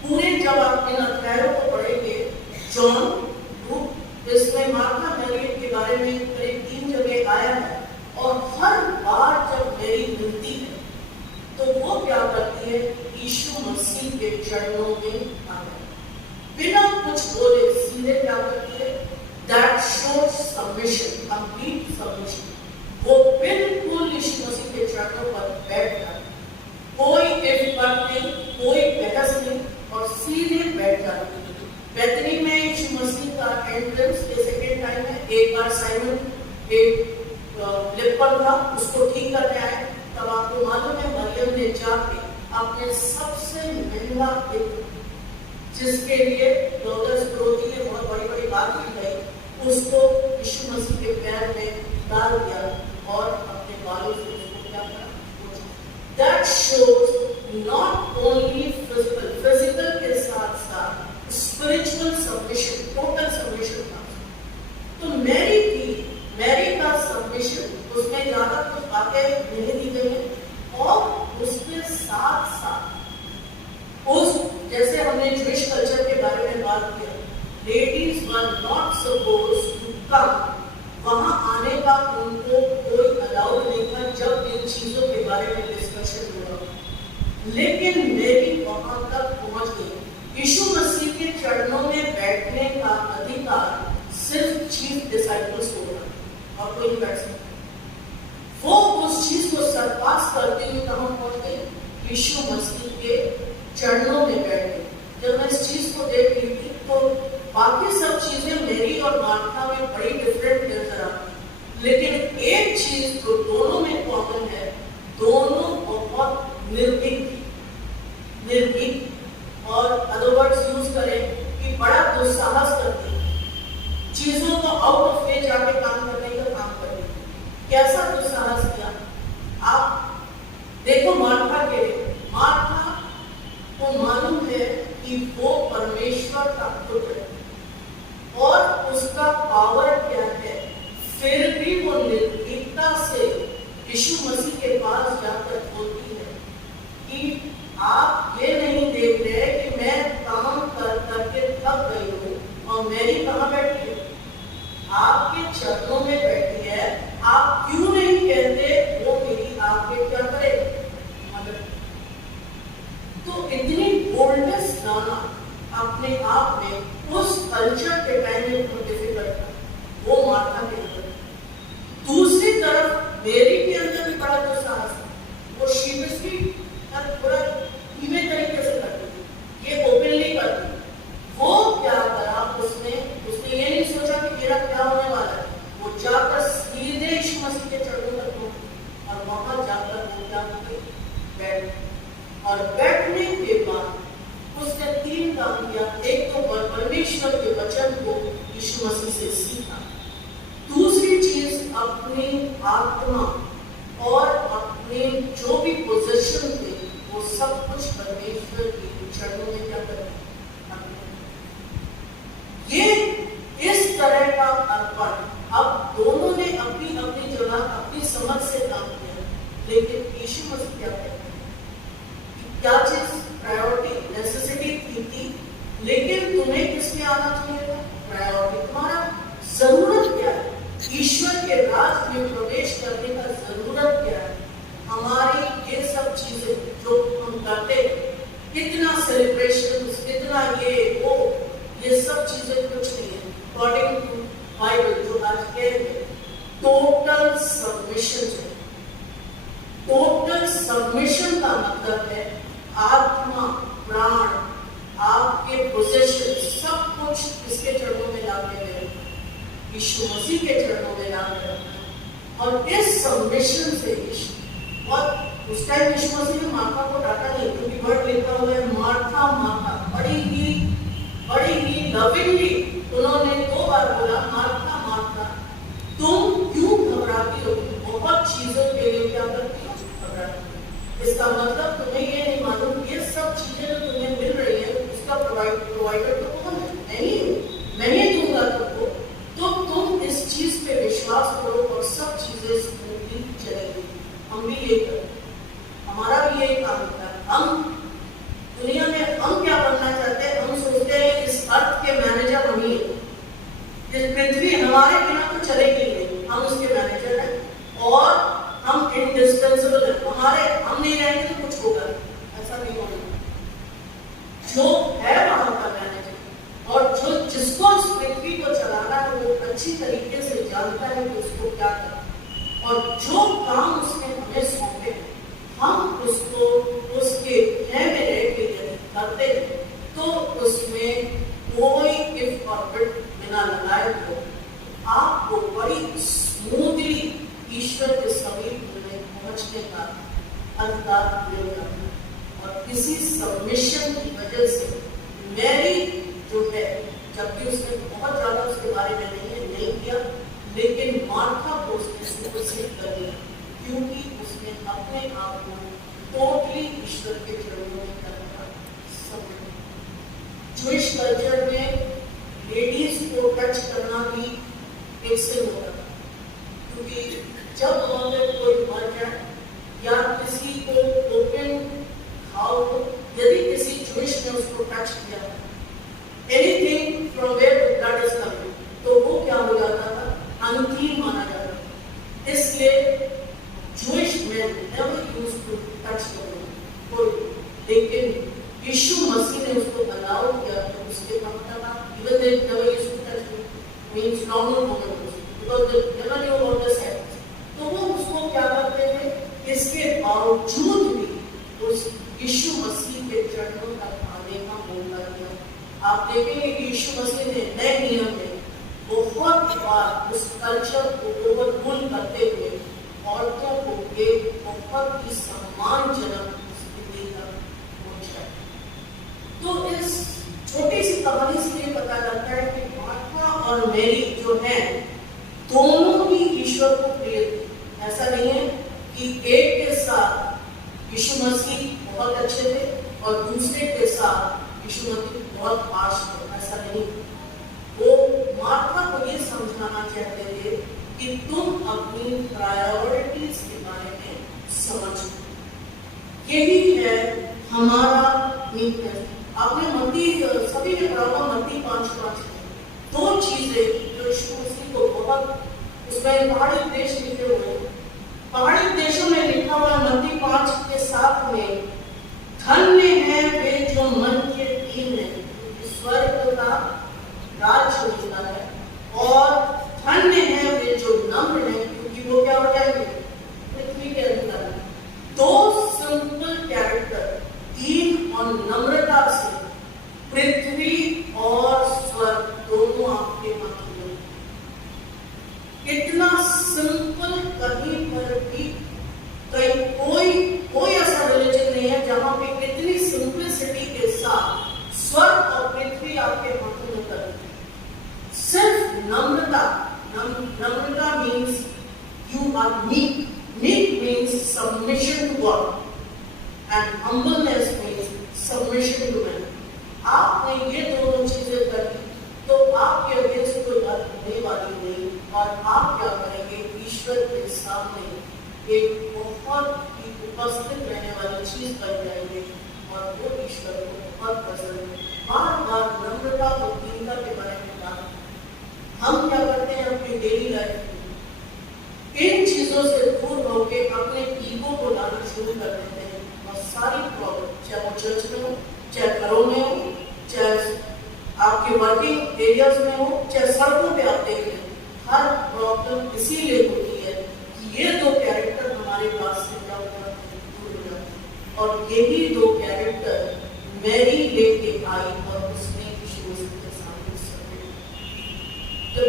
पूरे जब आप इन अध्यायों को पढ़ेंगे, जॉन, लूक, इसमें मार्था मैरी के बारे में करीब 3 जगह आया है, और हर बार जब मैरी मिलती है तो वो क्या करती है, यीशु मसीह के चरणों में आकर बिना कुछ बोले सीधे क्या करती है, that shows submission, complete submission. वो बिल्कुल यीशु मसीह के चरणों पर बैठ जाती, कोई इफ पर नहीं, कोई बहस नहीं, और सीधे बैठ जाती। बैतनी में यीशु मसीह का एंट्रेंस ये सेकेंड टाइम है। एक बार साइमन एक लेपर था, उसको ठीक करने आए, तब आपको मालूम है मरियम ने जाके अपने सबसे महंगा गिफ्ट, जिसके लिए डॉक्टर स्क्रोती ने बहुत बड़ी बड़ी बात की गई, उसको यीशु मसीह के पैर में डाल दिया और अपने बालों से उसको क्या करा। That shows not only physical के साथ साथ spiritual बातें नहीं दी गई हैं। और उसके साथ साथ उस जैसे हमने ज्यूइश कल्चर के बारे में बात किया, ladies were not supposed to come, वहां आने का उनको कोई अलाउड नहीं था जब इन चीजों के बारे में डिस्कशन हुआ। लेकिन मेरी वहां तक पहुंच गई। यीशु मसीह के चरणों में बैठने का अधिकार सिर्फ चीफ डिसाइपल्स को था और कोई नहीं बैठ सकता। वो उस चीज को सरपास करते हुए कहां पहुंच गए? यीशु मसीह के चरणों में बैठ गए। जब मैं इस चीज को देख रही थी तो बाकी सब चीजें मेरी और मार्था में बड़ी डिफरेंट नजर आती, लेकिन एक चीज जो दोनों में कॉमन है, दोनों बहुत निर्भीक और अदर वर्ड्स यूज करें कि बड़ा दुस्साहस करती है, चीजों को आउट ऑफ वे जाके काम करने का काम करती है। कैसा दुस्साहस किया? आप देखो मार्था के लिए, मार्था को मालूम है कि वो परमेश्वर का पुत्र है और उसका पावर क्या है, फिर भी वो निर्भीकता से यीशु मसीह के पास जाकर बोलती है कि आप ये नहीं देख रहे कि मैं काम कर करके थक गई हूँ और मेरी कहाँ बैठी है? आपके चरणों में बैठी है। आप क्यों नहीं कहते वो मेरी आपके क्या करे? मदद। तो इतनी बोल्डनेस लाना अपने आप में उस कल्चर के टाइम में बहुत डिफिकल्ट था, वो मार्था के अंदर। दूसरी तरफ मेरी के अंदर भी बड़ा दुस्साहस था। वो शीबिशली थोड़ा धीमे तरीके से करती थी, ये ओपनली करती। वो क्या करा? उसने ये नहीं सोचा कि मेरा क्या होने वाला है। वो जाकर सीधे यीशु मसीह के चरणों तक पहुंची और वहां जाकर वो क्या बैठ, और बैठने के बाद उसने 3 काम किया। एक तो परमेश्वर के वचन को यीशु मसीह से सीखा, दूसरी चीज अपनी आत्मा और अपने जो भी पोजीशन थे वो सब कुछ परमेश्वर के चरणों में क्या करते। ये इस तरह का अर्पण अब दोनों ने अपनी अपनी जगह अपनी समझ से काम किया, लेकिन यीशु मसीह क्या कहते हैं? क्या चीज प्रायोरिटी नेसेसिटी थी, लेकिन तुम्हें किसमें आना चाहिए था? प्रायोरिटी तुम्हारा जरूरत क्या है? ईश्वर के राज में प्रवेश करने का जरूरत क्या है? हमारी ये सब चीजें जो हम करते हैं, कितना सेलिब्रेशन, कितना ये वो, ये सब चीजें कुछ नहीं है। अकॉर्डिंग टू बाइबल जो आज कह रहे टोटल सबमिशन है। टोटल सबमिशन का मतलब है आत्मा, प्राण, आपके पोजीशन सब कुछ इसके चरणों में लाके रखना, यीशु मसीह के चरणों में लाके रखना। और इस सबमिशन से और उस टाइम यीशु मसीह ने मार्था को डांटा नहीं, क्योंकि वर्ड लिखा हुआ है मार्था मार्था, बड़ी ही लविंगली उन्होंने 2 बार बोला मार्था मार्था, तुम क्यों घबराती हो? बहुत चीजों के लिए क्या करती हो? घबराती हो। इसका मतलब तुम्हें ये नहीं मालूम ये सब चीजें जो तुम्हें मिल रही है उसका प्रोवाइडर तो कौन है? मैं ही दूंगा तुमको। तो तुम इस चीज पे विश्वास करो और सब चीजें स्मूथली चलेगी। हम भी ये करते, हमारा भी यही काम होता है। हम दुनिया में हम क्या बनना चाहते हैं? हम सोचते हैं इस अर्थ के मैनेजर हम ही हैं, इस पृथ्वी हमारे बिना तो चलेगी नहीं, हम उसके मैनेजर हैं और हम इंडिस्पेंसेबल हैं। हम नहीं रहेंगे तो कुछ होगा, ऐसा नहीं होगा। जो है वहां का मैनेजर और जो जिसको इस पृथ्वी को चलाना है वो अच्छी तरीके से जानता है कि उसको क्या करना, और जो काम उसने हमें सौंपे हम उसको उसके में रह के करते हैं तो उसमें कोई इफ और बट बिना लगाए हो आपको बड़ी स्मूथली ईश्वर के समीप में पहुंचने का अधिकार मिलेगा। और इसी सबमिशन की वजह से मैरी जो है, जबकि उसने बहुत ज्यादा उसके बारे में नहीं किया, लेकिन मार्था को उसने सिद्ध कर दिया, क्योंकि उसने अपने आप को टोटली ईश्वर के चरणों में करना समझा। ज्यूइश कल्चर में लेडीज को टच करना भी एक से होता था, क्योंकि जब वहां पे कोई मर जाए टच किया, anything from where the blood is coming, तो वो क्या हो जाता था, अनक्लीन माना जाता था। इसलिए Jewish men never used to touch the woman. लेकिन यीशु मसीह ने उसको अलाउ किया, तो उसके मतलब even they never used to touch him, means normal woman because they never knew about the sex. तो वो उसको क्या करते थे, इसके बावजूद भी उस यीशु मसीह के चरणों तक आने का मौका दिया। आप देखेंगे कि यीशु मसीह ने नए नियम में बहुत बार उस कल्चर को ओवररूल करते हुए औरतों को एक बहुत ही सम्मानजनक स्थिति तक पहुंचाया। तो इस छोटी सी कहानी से ये पता लगता है कि मार्था और मैरी जो है दोनों ही ईश्वर को प्रिय थे। ऐसा नहीं है कि एक के साथ यीशु मसीह बहुत अच्छे थे और दूसरे के साथ यीशु मसीह बहुत हाश थे, ऐसा नहीं। वो मार्था को ये समझाना चाहते थे कि तुम अपनी प्रायोरिटीज के बारे में समझो। यही है हमारा वीकनेस। आपने मत्ती, सभी ने पढ़ा होगा मत्ती 5:5 में 2 चीजें जो यीशु मसीह को बहुत, उसमें पहाड़ी देश लिखे हुए, पहाड़ी देशों में लिखा हुआ मत्ती 5:7 में, धन्य है वे जो मन के दीन है, स्वर्ग का राज्य मिलता है, और धन्य है वे जो नम्र है, क्योंकि वो क्या हो जाएंगे, पृथ्वी के अधिकारी। 2 सिंपल कैरेक्टर, दीन और नम्रता से पृथ्वी और स्वर्ग दोनों आपके हाथ में। इतना सिंपल, कहीं पर भी कोई ऐसा रिलीजन नहीं है जहां पे इतनी सिंपलिसिटी के साथ स्वर्ग और पृथ्वी आपके हाथों में कर, सिर्फ नम्रता। नम्रता means you are meek. Meek means submission to God, and humbleness means submission to man. आपने ये दोनों चीजें करी तो आपके अगेंस्ट कोई बात होने वाली नहीं, और आप क्या करेंगे, ईश्वर के सामने एक बहुत ही उपस्थित रहने वाली चीज बन जाएंगे, और वो ईश्वर को बहुत पसंद है। बार बार नम्रता और दीनता के बारे में बात हम क्या करते हैं अपनी डेली लाइफ में, इन चीजों से दूर होकर अपने ईगो को लाना शुरू कर देते हैं, और सारी प्रॉब्लम, चाहे वो चर्च में हो, चाहे घरों में हो, चाहे आपके वर्किंग एरियाज में हो, चाहे सड़कों पे आप देख लें, हर प्रॉब्लम इसीलिए होती है कि ये 2 कैरेक्टर हमारे पास से क्या होता है, दूर हो जाते हैं। और यही 2 कैरेक्टर मैरी लेके आई और उसने यीशु मसीह के सामने सबमिट। तो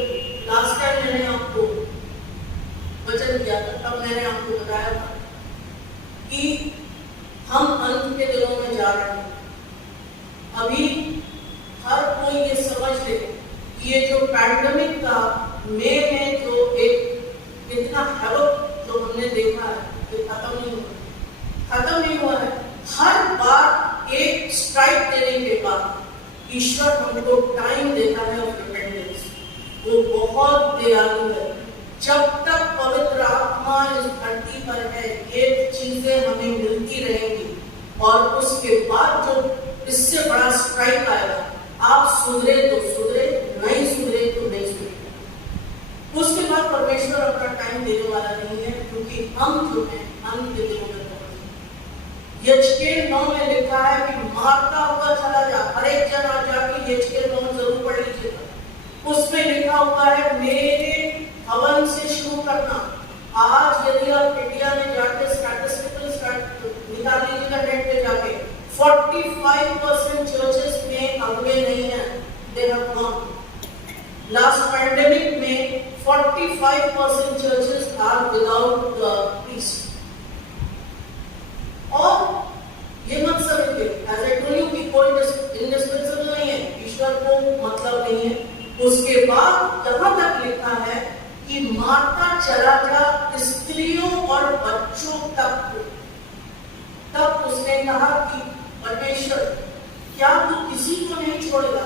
लास्ट टाइम मैंने आपको वचन दिया था, तब मैंने आपको बताया था कि हम अंत के दिनों में जा रहे हैं। अभी हर कोई ये समझ ले कि ये जो पैंडेमिक का मई में जो एक इतना हैवक जो हमने देखा है, ये खत्म नहीं हुआ है। हर बार एक स्ट्राइक देने के बाद ईश्वर हमको टाइम देता है ऑफ रिपेंटेंस। वो बहुत दयालु है। जब तक पवित्र आत्मा इस धरती पर है, ये चीजें हमें मिलती रहेंगी, और उसके बाद जो इससे बड़ा स्ट्राइक आएगा, आप सुधरे तो सुधरे, नहीं सुधरे तो नहीं सुधरे। उसके बाद परमेश्वर अपना टाइम देने वाला नहीं है, क्योंकि हम जो है अंत के दिनों में पहुंचे। यजकेल 9 में लिखा है कि मारता हुआ चला जा। हर एक जन आज जाके यजकेल 9 जरूर पढ़ लीजिएगा। उसमें लिखा हुआ है मेरे हवन से शुरू करना। आज यदि आप इंडिया में जाके स्टैटिस्टिकल निकाल लीजिएगा नेट पे जाके, 45% चर्चेस में अगले नहीं है, they have gone. Last pandemic में 45% churches are without the priest. और ये मत समझिए, एज आई टोल्ड यू कि कोई इंडिस्पेंसेबल नहीं है, ईश्वर को मतलब नहीं है। उसके बाद यहाँ तक लिखा है कि माता चला जा स्त्रियों और बच्चों तक। तब उसने कहा कि परमेश्वर क्या तू किसी को नहीं छोड़ेगा?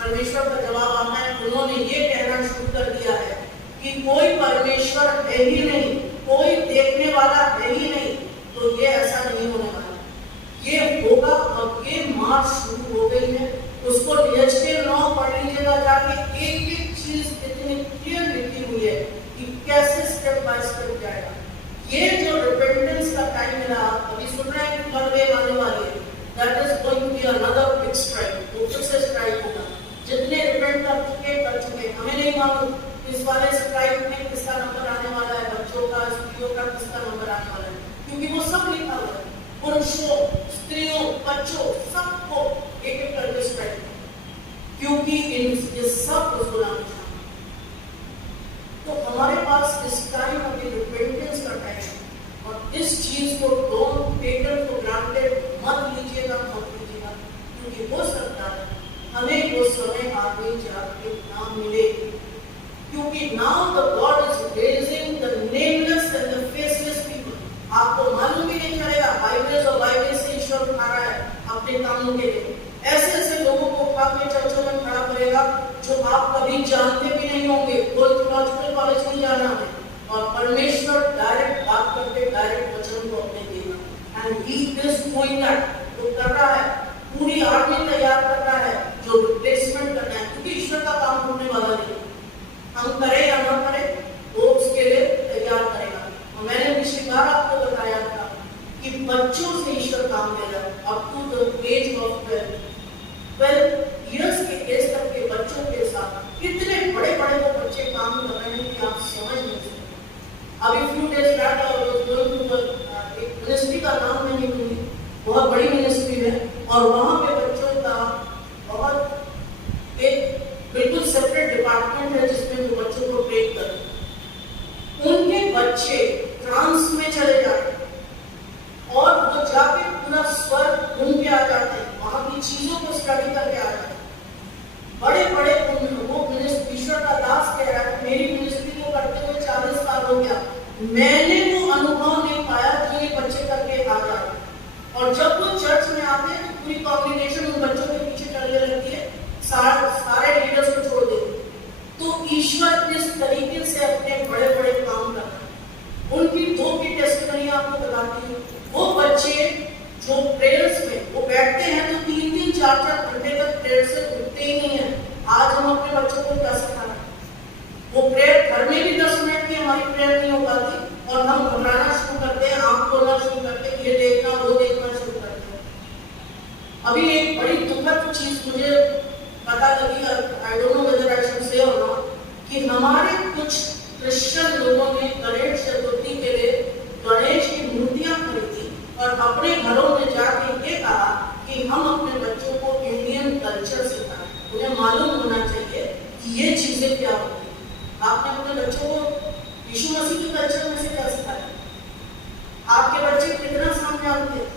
परमेश्वर का जवाब आता है, उन्होंने ये कहना शुरू कर दिया है कि कोई परमेश्वर है ही नहीं, कोई देखने वाला है ही नहीं, तो ये ऐसा नहीं होने वाला। ये होगा, और ये मार्च शुरू हो गई है ये जो रिपेंटेंस का टाइम है ना, अभी सुन रहे हैं कि थर्ड वेव आने वाली है, that is going to be another big strike, वो फिर से स्ट्राइक होगा। जितने रिपेंट कर चुके, हमें नहीं मालूम इस वाले स्ट्राइक में किसका नंबर आने वाला है, बच्चों का, स्त्रियों का किसका नंबर आने वाला है, क्योंकि वो सब लिखा हुआ है, पुरुषों, स्त्रियों, बच्चों, सबको एक एक करके स्ट्राइक, क्योंकि ये सब उस गुलामी था। तो हमारे पास इस टाइम अभी रिपेंटेंस का टाइम है, और इस चीज को don't take it for granted, मत लीजिएगा, क्योंकि हो सकता है हमें वो समय आगे जाके ना मिले, क्योंकि now the God is raising the nameless and the faceless people. आपको मालूम भी नहीं चलेगा, बाइबल और बाइबल से ईश्वर उठा रहा है अपने कामों के लिए। ऐसे ऐसे लोगों को उठा के चर्चों में खड़ा करेगा जो आप कभी जानते भी नहीं होंगे, कोई थियोलॉजिकल कॉलेज नहीं जाना है, और परमेश्वर डायरेक्ट बात करके डायरेक्ट वचन को अपने देगा। And he is doing that, वो कर रहा है, पूरी आर्मी तैयार कर रहा है जो रिप्लेसमेंट करना है, क्योंकि ईश्वर का काम होने वाला नहीं, हम करें या ना करें वो उसके लिए तैयार करेगा। और मैंने पिछली बार आपको बताया था कि बच्चों से ईश्वर काम ले रहा है, up to the age of 12 years के एज तक के बच्चों के साथ कितने बड़े बड़े वो बच्चे काम कर रहे हैं कि आप समझ नहीं सकते। अभी फ्यू डेज बैक एक मिनिस्ट्री का नाम नहीं भूली, बहुत बड़ी मिनिस्ट्री है, और वहां पे बच्चों का बहुत एक बिल्कुल सेपरेट डिपार्टमेंट है जिसमें वो बच्चों को ट्रेन कर, उनके बच्चे ट्रांस में चले जाते हैं और वो जाके पूरा स्वर्ग घूम के आ जाते हैं, वहां की चीजों को स्टडी करके आ जाते हैं। बड़े बड़े वो मिनिस्ट्री, ईश्वर का दास कह रहा है, मेरी मिनिस्ट्री को करते हुए 40 साल हो गया, मैंने वो अनुभव नहीं पाया जो ये बच्चे करके आ जाते हैं। और जब वो चर्च में आते हैं तो पूरी कॉन्ग्रेगेशन उन बच्चों के पीछे चलने लगती है, सारे लीडर्स को छोड़ देते। तो ईश्वर इस तरीके से अपने बड़े बड़े काम कर रहे हैं। उनकी 2 की टेस्टिमनी आपको बताती हूँ। वो बच्चे जो प्रेयर्स में वो बैठते हैं तो 3-3, 4-4 घंटे तक प्रेयर से उठते ही नहीं है। आज हम अपने बच्चों को क्या सिखा रहे हैं, वो प्रेयर घर में भी 10 मिनट की हमारी प्रेयर नहीं हो पाती, और हम घबराना शुरू करते हैं, आंख खोलना शुरू करते हैं, ये देखना वो देखना शुरू करते हैं। अभी एक बड़ी दुखद चीज मुझे पता लगी, I don't know whether I should say और नॉट, कि हमारे कुछ क्रिश्चियन लोगों ने गणेश चतुर्थी के लिए गणेश की मूर्तियां खरीदी और अपने घरों में जाके ये कहा कि हम अपने बच्चों को इंडियन कल्चर सिखाएं। उन्हें मालूम होना चाहिए कि ये चीजें क्या होती है। आपने अपने बच्चों को यीशु मसीह के कल्चर में से क्या सिखाया? आपके बच्चे कितना समझ जानते हैं?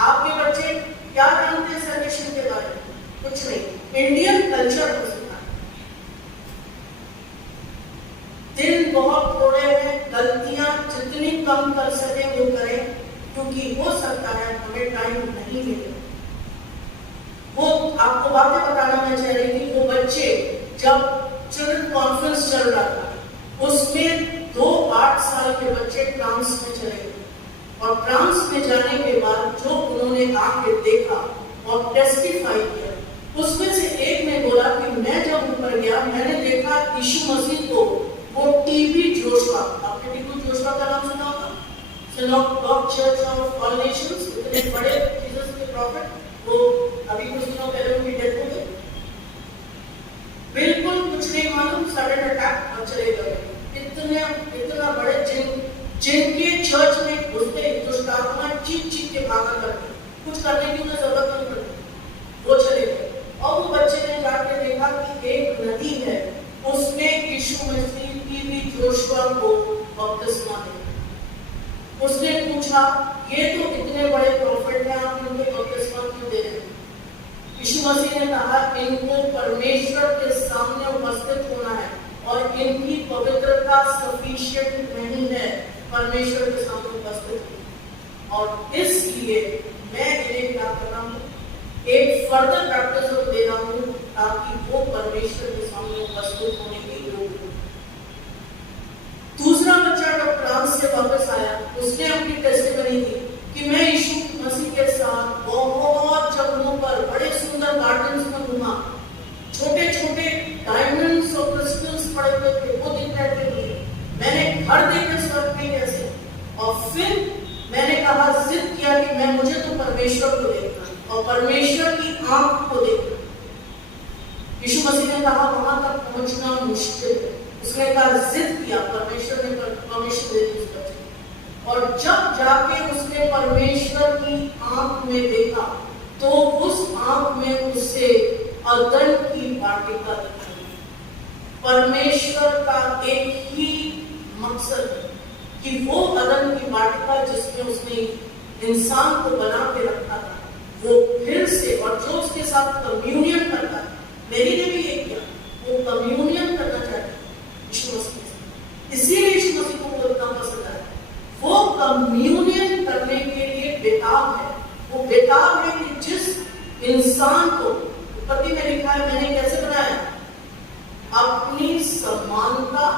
आपके बच्चे क्या जानते हैं सेलिब्रेशन के बारे में? कुछ नहीं। इंडियन कल्चर को सिखाया। दिन बहुत थोड़े हैं, गलतियां जितनी कम कर सके वो करें, क्योंकि हो सकता है हमें टाइम नहीं मिले। वो आपको बातें बताना मैं चाह रही थी, वो बच्चे जब चिल्ड्रन कॉन्फ्रेंस चल रहा था उसमें 2 8 साल के बच्चे ट्रांस में चले गए, और ट्रांस में जाने के बाद जो उन्होंने आके देखा और टेस्टिफाई किया, उसमें से एक ने बोला कि मैं जब ऊपर गया मैंने देखा यीशु मसीह को, वो टीबी जोशुआ, आपने टीबी जोशुआ का नाम सुना होगा, सिनोड चर्च ऑफ ऑल नेशंस, इतने बड़े जीसस के प्रॉफिट, वो अभी कुछ दिनों पहले उनकी डेथ हो गई। बिल्कुल कुछ नहीं मालूम, सडन अटैक और चले गए। इतना बड़े जिनके चर्च में घुसते दुष्टात्मा चीख के भागा करते, कुछ करने की उन्हें जरूरत नहीं पड़ती, वो चले गए। और वो बच्चे ने जाकर देखा कि एक नदी है, उसमें यीशु मसीह की भी जोशुआ को बपतिस्मा दिया। उसने पूछा, ये तो इतने बड़े प्रॉफिट हैं, आप इनको बपतिस्मा क्यों दे रहे हैं? यीशु मसीह ने कहा, इनको परमेश्वर के सामने उपस्थित होना है और इनकी पवित्रता सफिशिएंट नहीं है परमेश्वर के सामने उपस्थित होना। और इसलिए मैं इन्हें क्या कर रहा हूँ, एक फर्दर बैप्टिज्म दे रहा हूँ ताकि वो परमेश्वर के सामने उपस्थित होने के योग्य हो। दूसरा बच्चा जब फ्रांस से वापस आया, उसने अपनी टेस्टिमनी दी कि मैं यीशु मसीह के साथ बहुत जगहों पर बड़े सुंदर गार्डन्स में घूमा, छोटे छोटे डायमंड्स और क्रिस्टल्स पड़े हुए थे, वो दिख रहे थे मुझे। मैंने घर देखे स्वर्ग में कैसे फिर मैंने कहा, जिद किया कि मुझे तो परमेश्वर को देखना है और परमेश्वर की आंख को देखना। यीशु मसीह ने कहा वहां तक पहुंचना मुश्किल है। उसने कहा, जिद किया, परमेश्वर ने परमेश्वर दे दी उस बच्चे को। और जब जाके उसने परमेश्वर की आंख में देखा तो उस आंख में उसे अदन की वाटिका दिखाई। परमेश्वर का एक ही मकसद है कि वो अदन की वाटिका जिसमें उसने इंसान को बना के रखा था, वो फिर से, और जो उसके साथ कम्युनियन करता है, मेरी ने भी ये किया, वो कम्युनियन करना चाहते हैं यीशु मसीह। इसीलिए यीशु मसीह को वो इतना पसंद है। वो कम्युनियन करने के लिए बेताब है। वो बेताब है कि जिस इंसान को पति में लिखा है, मैंने कैसे बनाया, अपनी समानता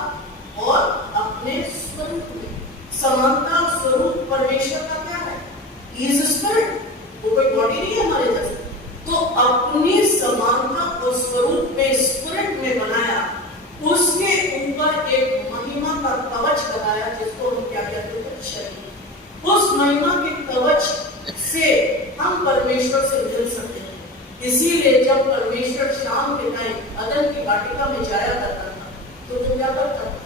और अपने स्वरूप में। समानता स्वरूप परमेश्वर का क्या है? He is a spirit। वो कोई बॉडी नहीं है हमारे जैसे। तो अपनी समानता और स्वरूप में, स्पिरिट में बनाया, उसके ऊपर एक महिमा का कवच लगाया जिसको हम क्या कहते हैं, शरीर। उस महिमा के कवच से हम परमेश्वर से मिल सकते हैं। इसीलिए जब परमेश्वर शाम के टाइम अदन की वाटिका में जाया करता था तो वो क्या करता था?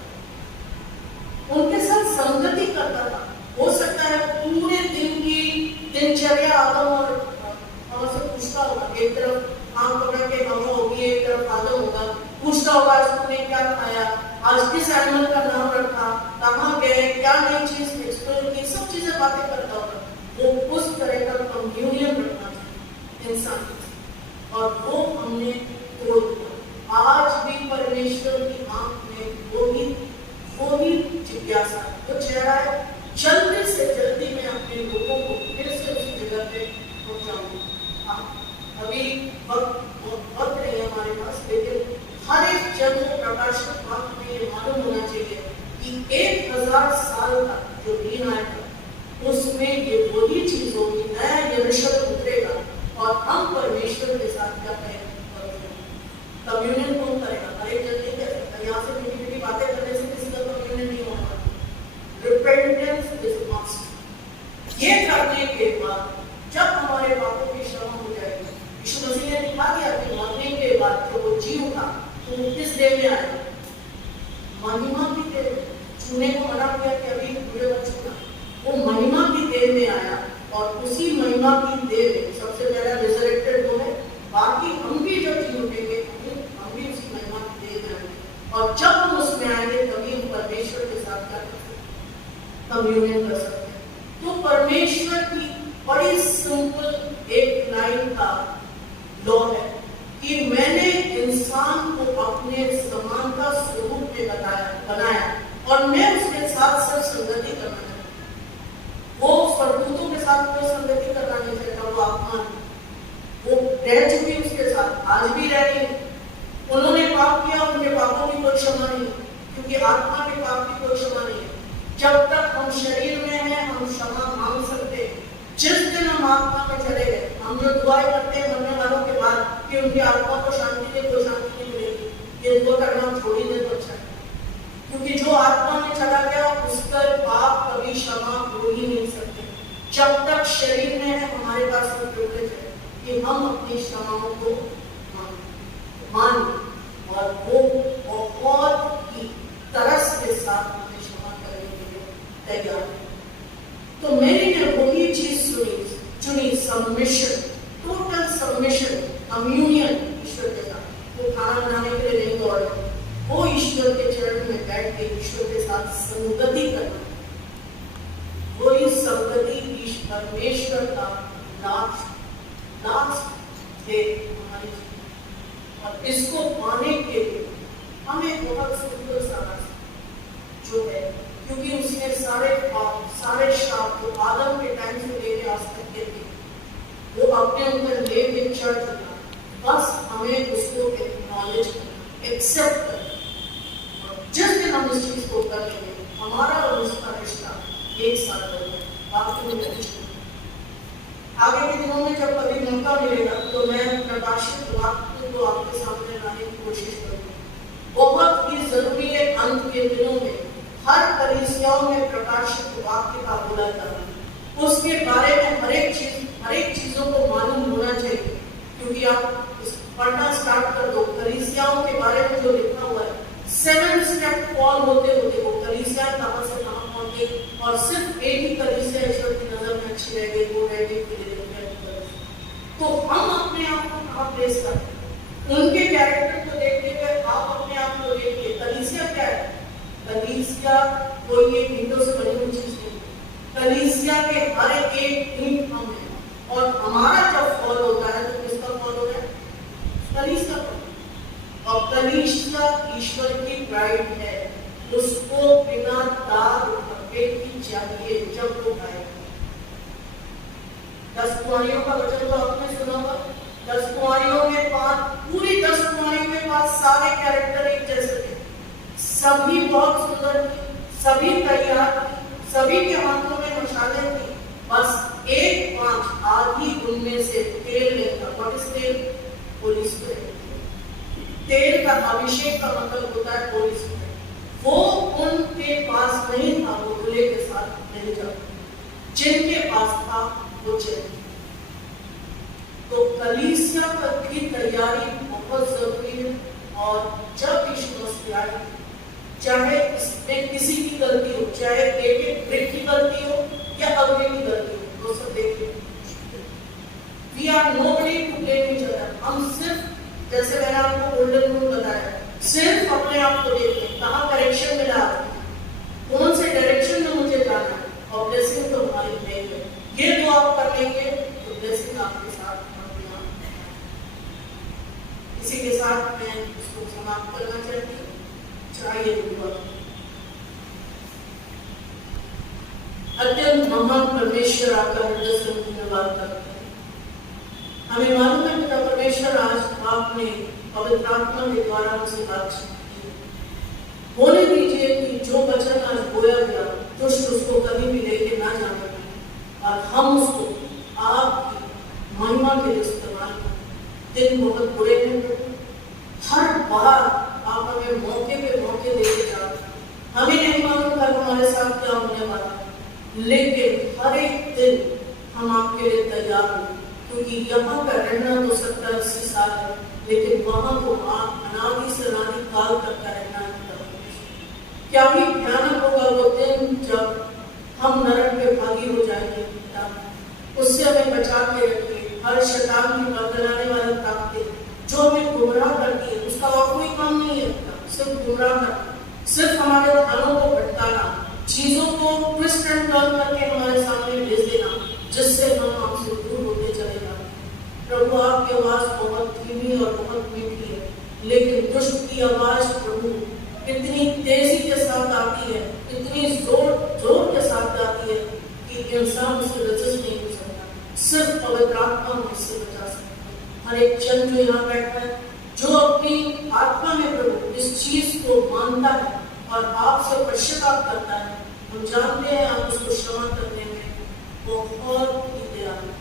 उनके साथ संगति करता था। हो सकता है पूरे दिन की दिनचर्या आदम और हवा से पूछता होगा, एक तरफ आम पकड़ के हवा होगी, एक तरफ आदम होगा, पूछता होगा उसने क्या खाया, आज किस एनिमल का नाम रखा, कहाँ गए, क्या नई चीज एक्सप्लोर की, सब चीजें बातें करता होगा। वो उस तरह का कम्युनियन रखना चाहिए इंसान के साथ, और वो हमने तोड़ दिया। आज भी परमेश्वर की आंख में वो ही जिज्ञासा, वो चाह रहा है जल्दी से जल्दी मैं अपने लोगों को फिर से उसी जगह पे पहुंचाऊंगी। अभी वक्त नहीं है हमारे पास, लेकिन हर एक जन को प्रकाशित वाक्य में ये मालूम होना चाहिए कि 1000 साल का जो दिन आएगा उसमें ये वही चीज होगी, नया यरूशलेम उतरेगा और हम परमेश्वर के साथ क्या करेंगे? कम्युनियन कौन करेगा? हर एक जन नहीं कर सकता। यहाँ से मीठी मीठी बातें करने से किसी का कम्युनियन नहीं होगा। Repentance is must. ये करने के बाद जब हमारे पापों की क्षमा हो जाएगी, यीशु मसीह ने दिखा दिया कि मरने के बाद जब वो जी उठा तो किस देह में आया? महिमा की देह में। छूने को मना किया कि अभी बुरे मत छूना, वो महिमा की देह में आया और उसी महिमा की देह में सबसे पहला रिजरेक्टेड वो है। बाकी हम भी जब जी उठेंगे हम भी उसी महिमा की देह में आएंगे, और जब हम उसमें आएंगे तभी हम परमेश्वर के साथ क्या कम्युनियन कर सकते हैं। तो परमेश्वर की बड़ी सिंपल एक लाइन का लॉ है कि मैंने इंसान को अपने समानता स्वरूप में बनाया और मैं उसके साथ सब संगति करना चाहता हूँ। वो स्वर्गदूतों के साथ कोई संगति करना नहीं चाहता, वो आत्मा, वो रह चुकी उसके साथ, आज भी रह रही है। उन्होंने पाप किया, उनके पापों की कोई क्षमा नहीं, क्योंकि आत्मा के पाप की कोई क्षमा नहीं है। जब तक हम शरीर में हैं हम क्षमा मांग सकते हैं। जिस दिन हम आत्मा में चले गए, हम जो दुआएं करते हैं मरने वालों के बाद कि उनकी आत्मा को शांति दे, कोई शांति नहीं मिलेगी, ये दुआ करना छोड़ ही दे तो अच्छा है। क्योंकि जो आत्मा में चला गया उसका पाप कभी क्षमा हो ही नहीं सकते। जब तक शरीर में है हमारे पास वो प्रिविलेज है कि हम अपनी क्षमाओं को मान, और वो बहुत ही तरस के साथ हमें क्षमा करने के लिए तैयार है। तो मेरी ने वही चीज चुनी, सबमिशन, टोटल सबमिशन, कम्युनियन ईश्वर के साथ। वो खाना बनाने के लिए नहीं दौड़ रहे, वो ईश्वर के चरण में बैठ के ईश्वर के साथ संगति करना। वही संगति परमेश्वर का लास्ट थे हमारी, और इसको पाने के लिए हमें बहुत सिंपल सा रास्ता जो है, क्योंकि उसने सारे पाप, सारे श्राप जो आदम के टाइम से लेके आज तक के थे वो अपने ऊपर लेके चढ़ चुका। बस हमें उसको एक्नॉलेज करना, एक्सेप्ट करना, और जिस दिन हम इस चीज को कर लेंगे हमारा और उसका रिश्ता एक साथ हो गया। बाकी में कुछ नहीं। आगे के दिनों में जब कभी मौका मिलेगा तो मैं प्रकाशित वाक्य को आपके सामने लाने की कोशिश करूंगी। बहुत ही जरूरी है अंत के दिनों में हर कलीसियाओं में प्रकाशित वाक्य का बोला करना, उसके बारे में हर एक चीजों को मालूम होना चाहिए। क्योंकि आप पढ़ना स्टार्ट कर दो, कलीसियाओं के बारे में जो लिखा हुआ है, 7 स्टेप फॉल होते होते वो कलीसिया कहां से कहां पहुंच गई, और सिर्फ एक ही कलीसिया ईश्वर की नजर में अच्छी रह गई, वो रह गई के लिए। तो हम अपने आप को कहां प्लेस करते हैं? उनके कैरेक्टर को देखते हुए आप अपने आप को देखिए। कलीसिया क्या है? कलीसिया कोई एक ईंटों से बनी हुई चीज नहीं। कलीसिया के हर एक ईंट हम है, और हमारा जब फॉल होता है तो किसका फॉल हो रहा है? कलीसिया का। और कलीसिया ईश्वर की ब्राइड है, उसको बिना दाग की चाहिए जब वो आए। 10 कुंवारियों का वचन तो आपने सुना होगा। 10 कुंवारियों के पास, पूरी 10 कुंवारियों के पास सारे कैरेक्टर एक जैसे थे, सभी बहुत सुंदर थे, सभी तैयार थे, सभी के हाथों में मशालें थी, बस एक 5 आधी उनमें से तेल लेता। व्हाट इज तेल? होली स्पिरिट। तेल का अभिषेक का मतलब होता है होली स्पिरिट। वो उनके पास नहीं था, वो दूल्हे के साथ नहीं जाता। जिनके पास था वो चले। तो कलीसिया की तैयारी बहुत जरूरी है। और जब यीशु मसीह आए, चाहे इसमें किसी की गलती हो, चाहे एक ब्रिक की गलती हो या अगले की गलती हो, वो सब देखिए। We are nobody to blame each other। हम सिर्फ, जैसे मैंने आपको गोल्डन रूल बताया, सिर्फ अपने आप को देखें, कहाँ करेक्शन मिला, कौन से डायरेक्शन में मुझे जाना है, और ब्लेसिंग तो हमारी नहीं है। ये तो आप कर लेंगे तो ब्लेसिंग आपके साथ। इसी के साथ मैं इसको समाप्त करना चाहती हूँ। चाहिए दुआ। अत्यंत महान परमेश्वर आपका हृदय से धन्यवाद करते हैं। हमें मालूम है पिता परमेश्वर, आज आपने पवित्र आत्मा के द्वारा हमसे बातचीत की। होने दीजिए कि जो वचन आज बोया गया, दुष्ट उसको कभी भी लेके ना जाने पाए, और हम उसको आपकी महिमा के लिए इस्तेमाल करें। दिन बहुत बुरे हैं, हर बार आप हमें मौके पे मौके देके जाते हैं। हमें नहीं मालूम कल हमारे साथ क्या होने वाला है, लेकिन हर एक दिन हम आपके लिए तैयार हैं। क्योंकि यहाँ का रहना तो 70-80 साल है, लेकिन वहां तो आप अनादि से अनादि काल तक का रहना है। क्या ही भयानक होगा वो दिन जब हम नरक के भागी हो जाएंगे। उससे हमें बचा के रखिए। हर शैतान की बदलाने वाली ताकतें जो हमें गुमराह करती है, उसका और कोई काम नहीं है, सिर्फ गुमराह करना, सिर्फ हमारे ध्यानों को भटकाना, चीजों को ट्विस्ट एंड टर्न करके हमारे सामने भेज देना, जिससे हम आपसे दूर होते चले जाते। प्रभु आपकी आवाज बहुत धीमी और बहुत मीठी है, लेकिन दुष्ट की आवाज प्रभु इतनी तेजी के साथ आती है, इतनी जोर के साथ आती है कि इंसान उससे रेजिस्ट नहीं हो सकता। सिर्फ पवित्र आत्मा उससे बचा सकता है। हर एक जन जो यहाँ बैठा है, जो अपनी आत्मा में प्रभु इस चीज को मानता है और आपसे पश्चाताप करता है, हम जानते हैं आप उसको क्षमा करने में बहुत ही दयालु।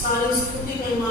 सारी स्तुति महिमा